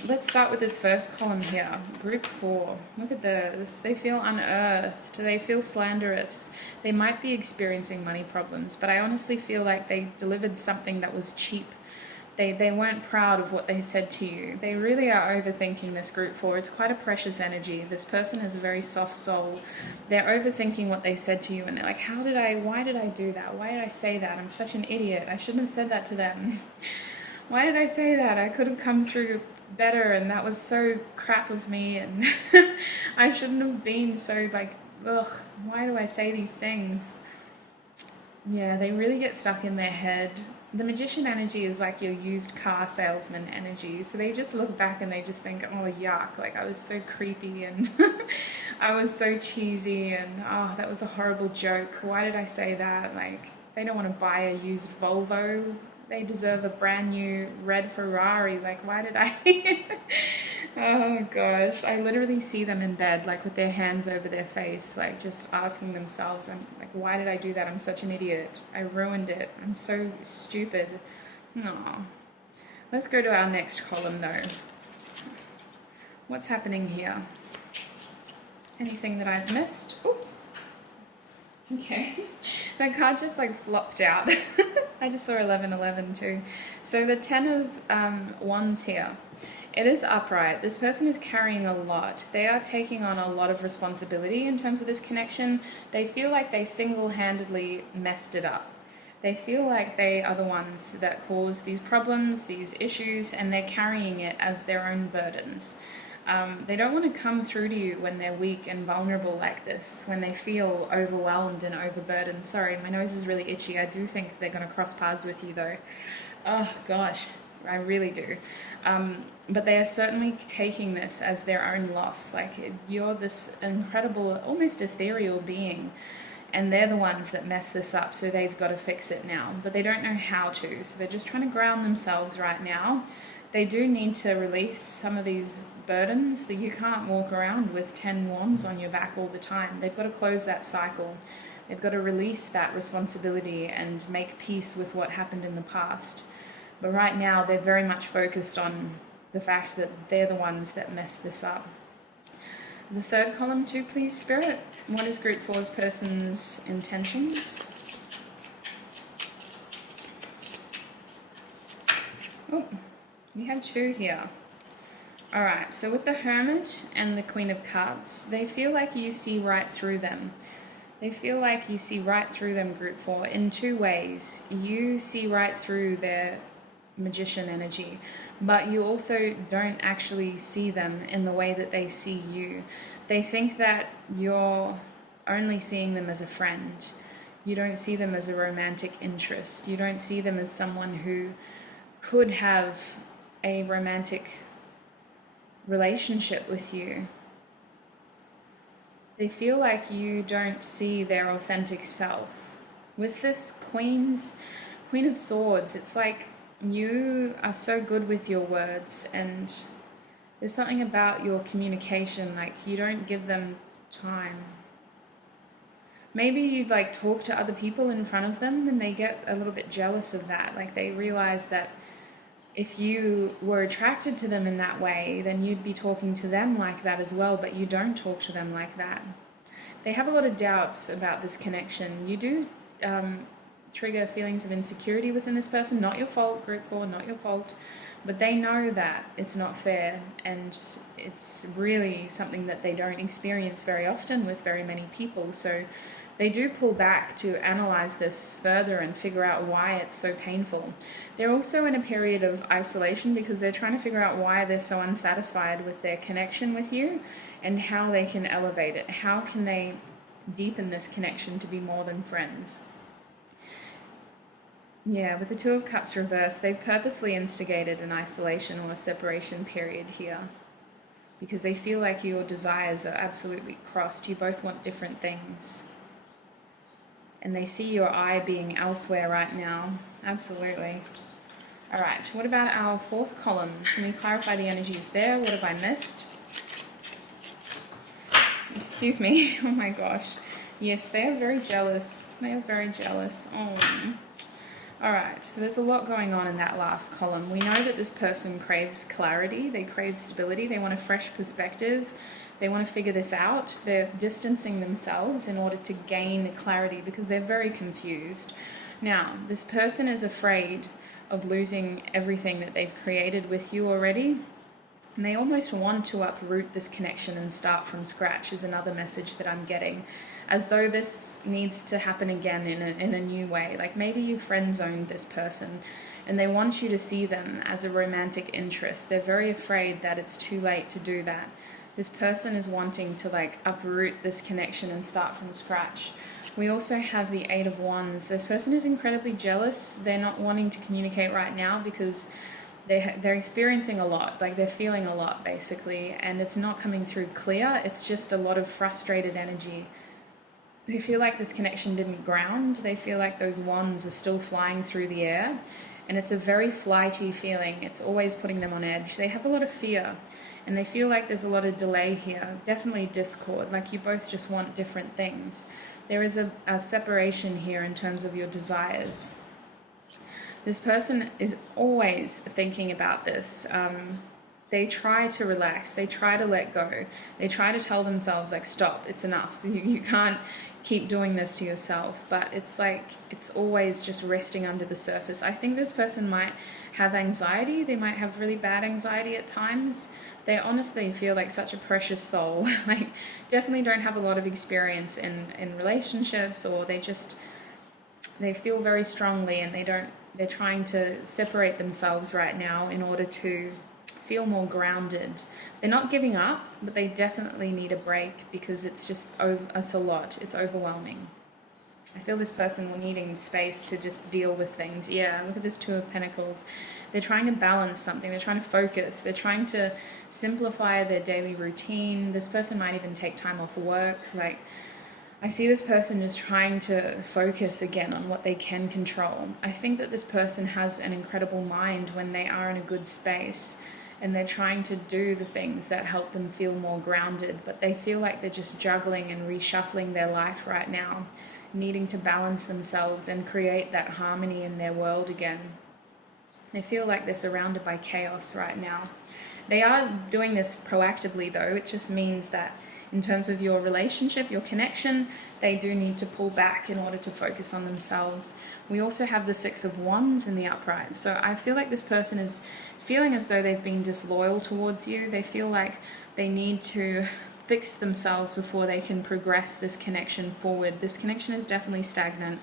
Let's start with this first column here, group 4. Look at this. They feel unearthed. They feel slanderous. They might be experiencing money problems, but I honestly feel like they delivered something that was cheap. They weren't proud of what they said to you. They really are overthinking this group 4. It's quite a precious energy. This person has a very soft soul. They're overthinking what they said to you, and they're like, why did I do that? Why did I say that? I'm such an idiot. I shouldn't have said that to them. Why did I say that? I could have come through better, and that was so crap of me, and I shouldn't have been so like, ugh, why do I say these things? Yeah, they really get stuck in their head. The magician energy is like your used car salesman energy. So they just look back and they just think, oh, yuck, like I was so creepy and I was so cheesy and oh, that was a horrible joke. Why did I say that? Like, they don't want to buy a used Volvo. They deserve a brand new red Ferrari. Like, why did I? Oh gosh, I literally see them in bed, like with their hands over their face, like just asking themselves, I'm like, why did I do that? I'm such an idiot. I ruined it. I'm so stupid. No. Let's go to our next column though. What's happening here? Anything that I've missed? Oops. Okay, that card just like flopped out. I just saw 1111 too. So the 10 of Wands here. It is upright. This person is carrying a lot. They are taking on a lot of responsibility in terms of this connection. They feel like they single-handedly messed it up. They feel like they are the ones that caused these problems, these issues, and they're carrying it as their own burdens. They don't want to come through to you when they're weak and vulnerable like this, when they feel overwhelmed and overburdened. Sorry, my nose is really itchy. I do think they're going to cross paths with you though. Oh gosh, I really do. But they are certainly taking this as their own loss. Like, you're this incredible, almost ethereal being, and they're the ones that mess this up, so they've got to fix it now. But they don't know how to, so they're just trying to ground themselves right now. They do need to release some of these burdens. That you can't walk around with 10 wands on your back all the time. They've got to close that cycle. They've got to release that responsibility and make peace with what happened in the past. But right now, they're very much focused on the fact that they're the ones that messed this up. The third column too, please, Spirit. What is Group 4's person's intentions? Oh, we have 2 here. Alright, so with the Hermit and the Queen of Cups, they feel like you see right through them. They feel like you see right through them, Group 4, in 2 ways. You see right through their magician energy, but you also don't actually see them in the way that they see you. They think that you're only seeing them as a friend. You don't see them as a romantic interest. You don't see them as someone who could have a romantic relationship with you. They feel like you don't see their authentic self. With this Queen of Swords, it's like you are so good with your words, and there's something about your communication, like you don't give them time. Maybe you'd like talk to other people in front of them and they get a little bit jealous of that. Like they realize that if you were attracted to them in that way, then you'd be talking to them like that as well, but you don't talk to them like that. They have a lot of doubts about this connection. You do trigger feelings of insecurity within this person. Not your fault, Group 4, not your fault. But they know that it's not fair, and it's really something that they don't experience very often with very many people. So they do pull back to analyze this further and figure out why it's so painful. They're also in a period of isolation because they're trying to figure out why they're so unsatisfied with their connection with you and how they can elevate it. How can they deepen this connection to be more than friends? Yeah, with the 2 of Cups reversed, they've purposely instigated an isolation or a separation period here because they feel like your desires are absolutely crossed. You both want different things. And they see your eye being elsewhere right now. Absolutely. All right, what about our 4th column? Can we clarify the energies there? What have I missed? Excuse me. Oh my gosh. Yes, they are very jealous. They are very jealous. Oh. Alright, so there's a lot going on in that last column. We know that this person craves clarity, they crave stability, they want a fresh perspective, they want to figure this out. They're distancing themselves in order to gain clarity because they're very confused. Now, this person is afraid of losing everything that they've created with you already. And they almost want to uproot this connection and start from scratch is another message that I'm getting. As though this needs to happen again in a new way. Like maybe you friend-zoned this person and they want you to see them as a romantic interest. They're very afraid that it's too late to do that. This person is wanting to like uproot this connection and start from scratch. We also have the Eight of Wands. This person is incredibly jealous. They're not wanting to communicate right now because they're experiencing a lot, like they're feeling a lot basically, and it's not coming through clear. It's just a lot of frustrated energy. They feel like this connection didn't ground. They feel like those wands are still flying through the air, and it's a very flighty feeling. It's always putting them on edge. They have a lot of fear, and they feel like there's a lot of delay here. Definitely discord, like you both just want different things. There is a separation here in terms of your desires. This person is always thinking about this. They try to relax. They try to let go. They try to tell themselves, like, stop, it's enough. You can't keep doing this to yourself. But it's like, it's always just resting under the surface. I think this person might have anxiety. They might have really bad anxiety at times. They honestly feel like such a precious soul. Like, definitely don't have a lot of experience in relationships, or they feel very strongly, and they're trying to separate themselves right now in order to feel more grounded. They're not giving up, but they definitely need a break because it's a lot. It's overwhelming. I feel this person will needing space to just deal with things. Yeah, look at this Two of Pentacles. They're trying to balance something. They're trying to focus. They're trying to simplify their daily routine. This person might even take time off work. Like, I see this person just trying to focus again on what they can control. I think that this person has an incredible mind when they are in a good space, and they're trying to do the things that help them feel more grounded, but they feel like they're just juggling and reshuffling their life right now, needing to balance themselves and create that harmony in their world again. They feel like they're surrounded by chaos right now. They are doing this proactively though. It just means that in terms of your relationship, your connection, they do need to pull back in order to focus on themselves. We also have the Six of Wands in the upright. So I feel like this person is feeling as though they've been disloyal towards you. They feel like they need to fix themselves before they can progress this connection forward. This connection is definitely stagnant,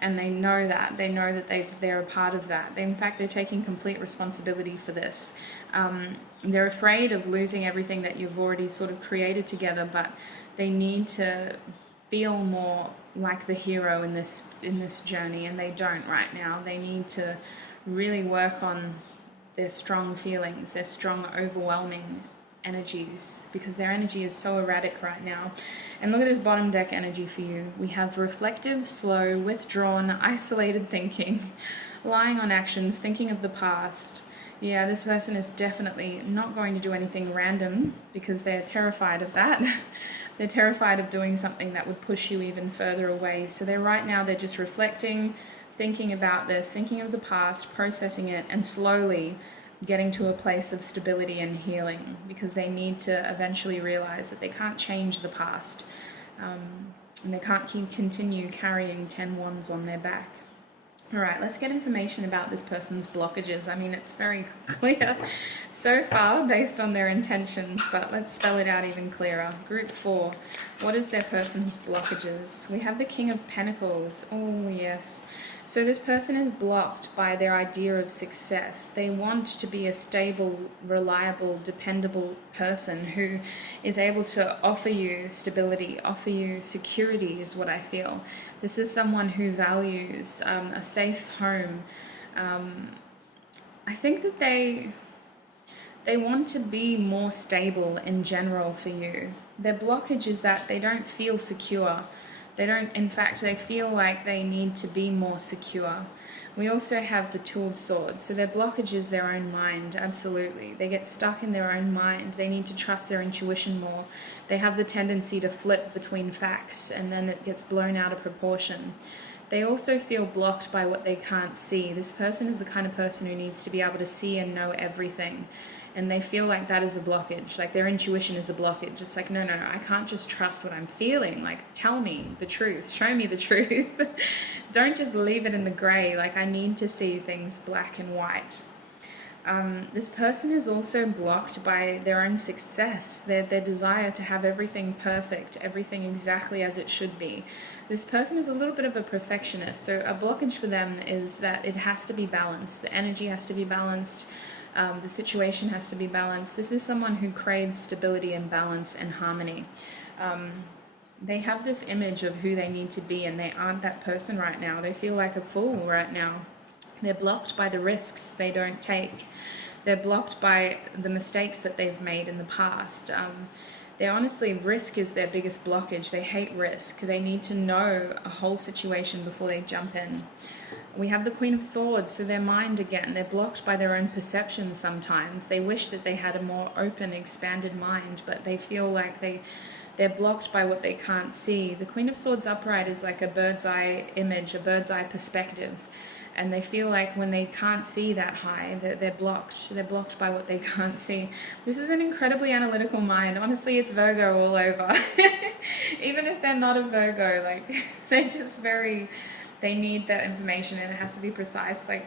and they know that. They know that they're a part of that. In fact, they're taking complete responsibility for this. They're afraid of losing everything that you've already sort of created together, but they need to feel more like the hero in this journey, and they don't right now. They need to really work on their strong feelings, their strong, overwhelming energies, because their energy is so erratic right now. And look at this bottom deck energy for you. We have reflective, slow, withdrawn, isolated thinking, lying on actions, thinking of the past. Yeah, this person is definitely not going to do anything random because they're terrified of that. They're terrified of doing something that would push you even further away. So they're just reflecting, thinking about this, thinking of the past, processing it, and slowly getting to a place of stability and healing, because they need to eventually realize that they can't change the past, and they can't continue carrying 10 wands on their back. All right, let's get information about this person's blockages. I mean, it's very clear so far based on their intentions, but let's spell it out even clearer. Group 4, what is their person's blockages? We have the King of Pentacles. Oh, yes. So this person is blocked by their idea of success. They want to be a stable, reliable, dependable person who is able to offer you stability, offer you security is what I feel. This is someone who values a safe home. I think that they want to be more stable in general for you. Their blockage is that they don't feel secure. They don't, in fact, they feel like they need to be more secure. We also have the Two of Swords. So their blockage is their own mind, absolutely. They get stuck in their own mind. They need to trust their intuition more. They have the tendency to flip between facts, and then it gets blown out of proportion. They also feel blocked by what they can't see. This person is the kind of person who needs to be able to see and know everything. And they feel like that is a blockage, like their intuition is a blockage. It's like, no, I can't just trust what I'm feeling. Like, tell me the truth, show me the truth. Don't just leave it in the gray. Like, I need to see things black and white. This person is also blocked by their own success, their desire to have everything perfect, everything exactly as it should be. This person is a little bit of a perfectionist, so a blockage for them is that it has to be balanced. The energy has to be balanced. The situation has to be balanced. This is someone who craves stability and balance and harmony. They have this image of who they need to be, and they aren't that person right now. They feel like a fool right now. They're blocked by the risks they don't take. They're blocked by the mistakes that they've made in the past. They're honestly, risk is their biggest blockage. They hate risk. They need to know a whole situation before they jump in. We have the Queen of Swords, so their mind again, they're blocked by their own perception sometimes. They wish that they had a more open, expanded mind, but they feel like they're blocked by what they can't see. The Queen of Swords upright is like a bird's eye image, a bird's eye perspective. And they feel like when they can't see that high, they're blocked. They're blocked by what they can't see. This is an incredibly analytical mind. Honestly, it's Virgo all over. Even if they're not a Virgo, like, they're just very, they need that information, and it has to be precise. Like,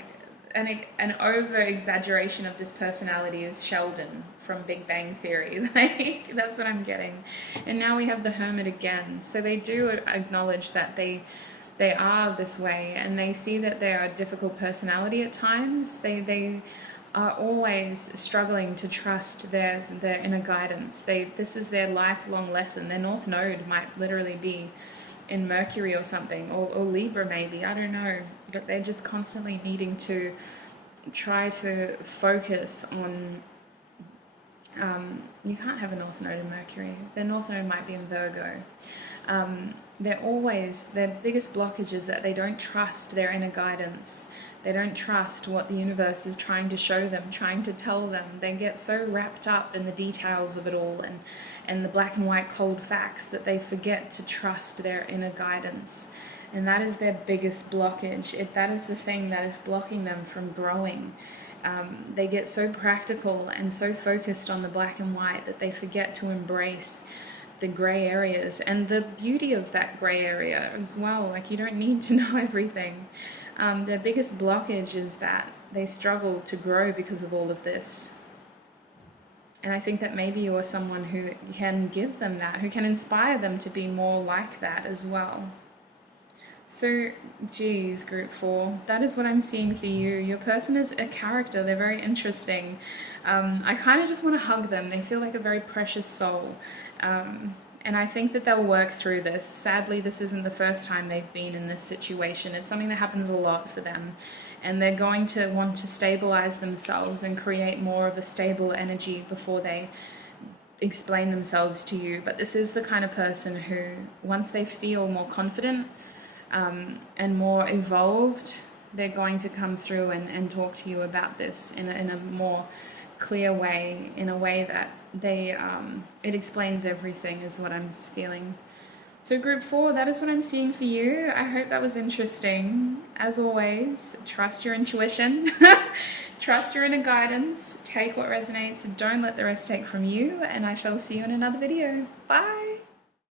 an over-exaggeration of this personality is Sheldon from Big Bang Theory. Like, that's what I'm getting. And now we have the Hermit again. So they do acknowledge that they are this way, and they see that they are a difficult personality at times. They are always struggling to trust their inner guidance. This is their lifelong lesson. Their North Node might literally be in Mercury or something, or Libra maybe, I don't know. But they're just constantly needing to try to focus on, you can't have a North Node in Mercury. Their North Node might be in Virgo. Their biggest blockage is that they don't trust their inner guidance. They don't trust what the universe is trying to show them, trying to tell them. They get so wrapped up in the details of it all and the black and white cold facts that they forget to trust their inner guidance. And that is their biggest blockage. That is the thing that is blocking them from growing. They get so practical and so focused on the black and white that they forget to embrace the gray areas and the beauty of that gray area as well. Like, you don't need to know everything. Their biggest blockage is that they struggle to grow because of all of this. And I think that maybe you are someone who can give them that, who can inspire them to be more like that as well. So, geez, group 4, that is what I'm seeing for you. Your person is a character. They're very interesting. I kind of just want to hug them. They feel like a very precious soul. And I think that they'll work through this. Sadly, this isn't the first time they've been in this situation. It's something that happens a lot for them. And they're going to want to stabilize themselves and create more of a stable energy before they explain themselves to you. But this is the kind of person who, once they feel more confident and more evolved, they're going to come through and talk to you about this in a more clear way, in a way that it explains everything, is what I'm feeling. So group 4, that is what I'm seeing for you. I hope that was interesting. As always, trust your intuition, trust your inner guidance, take what resonates, don't let the rest take from you, and I shall see you in another video. Bye!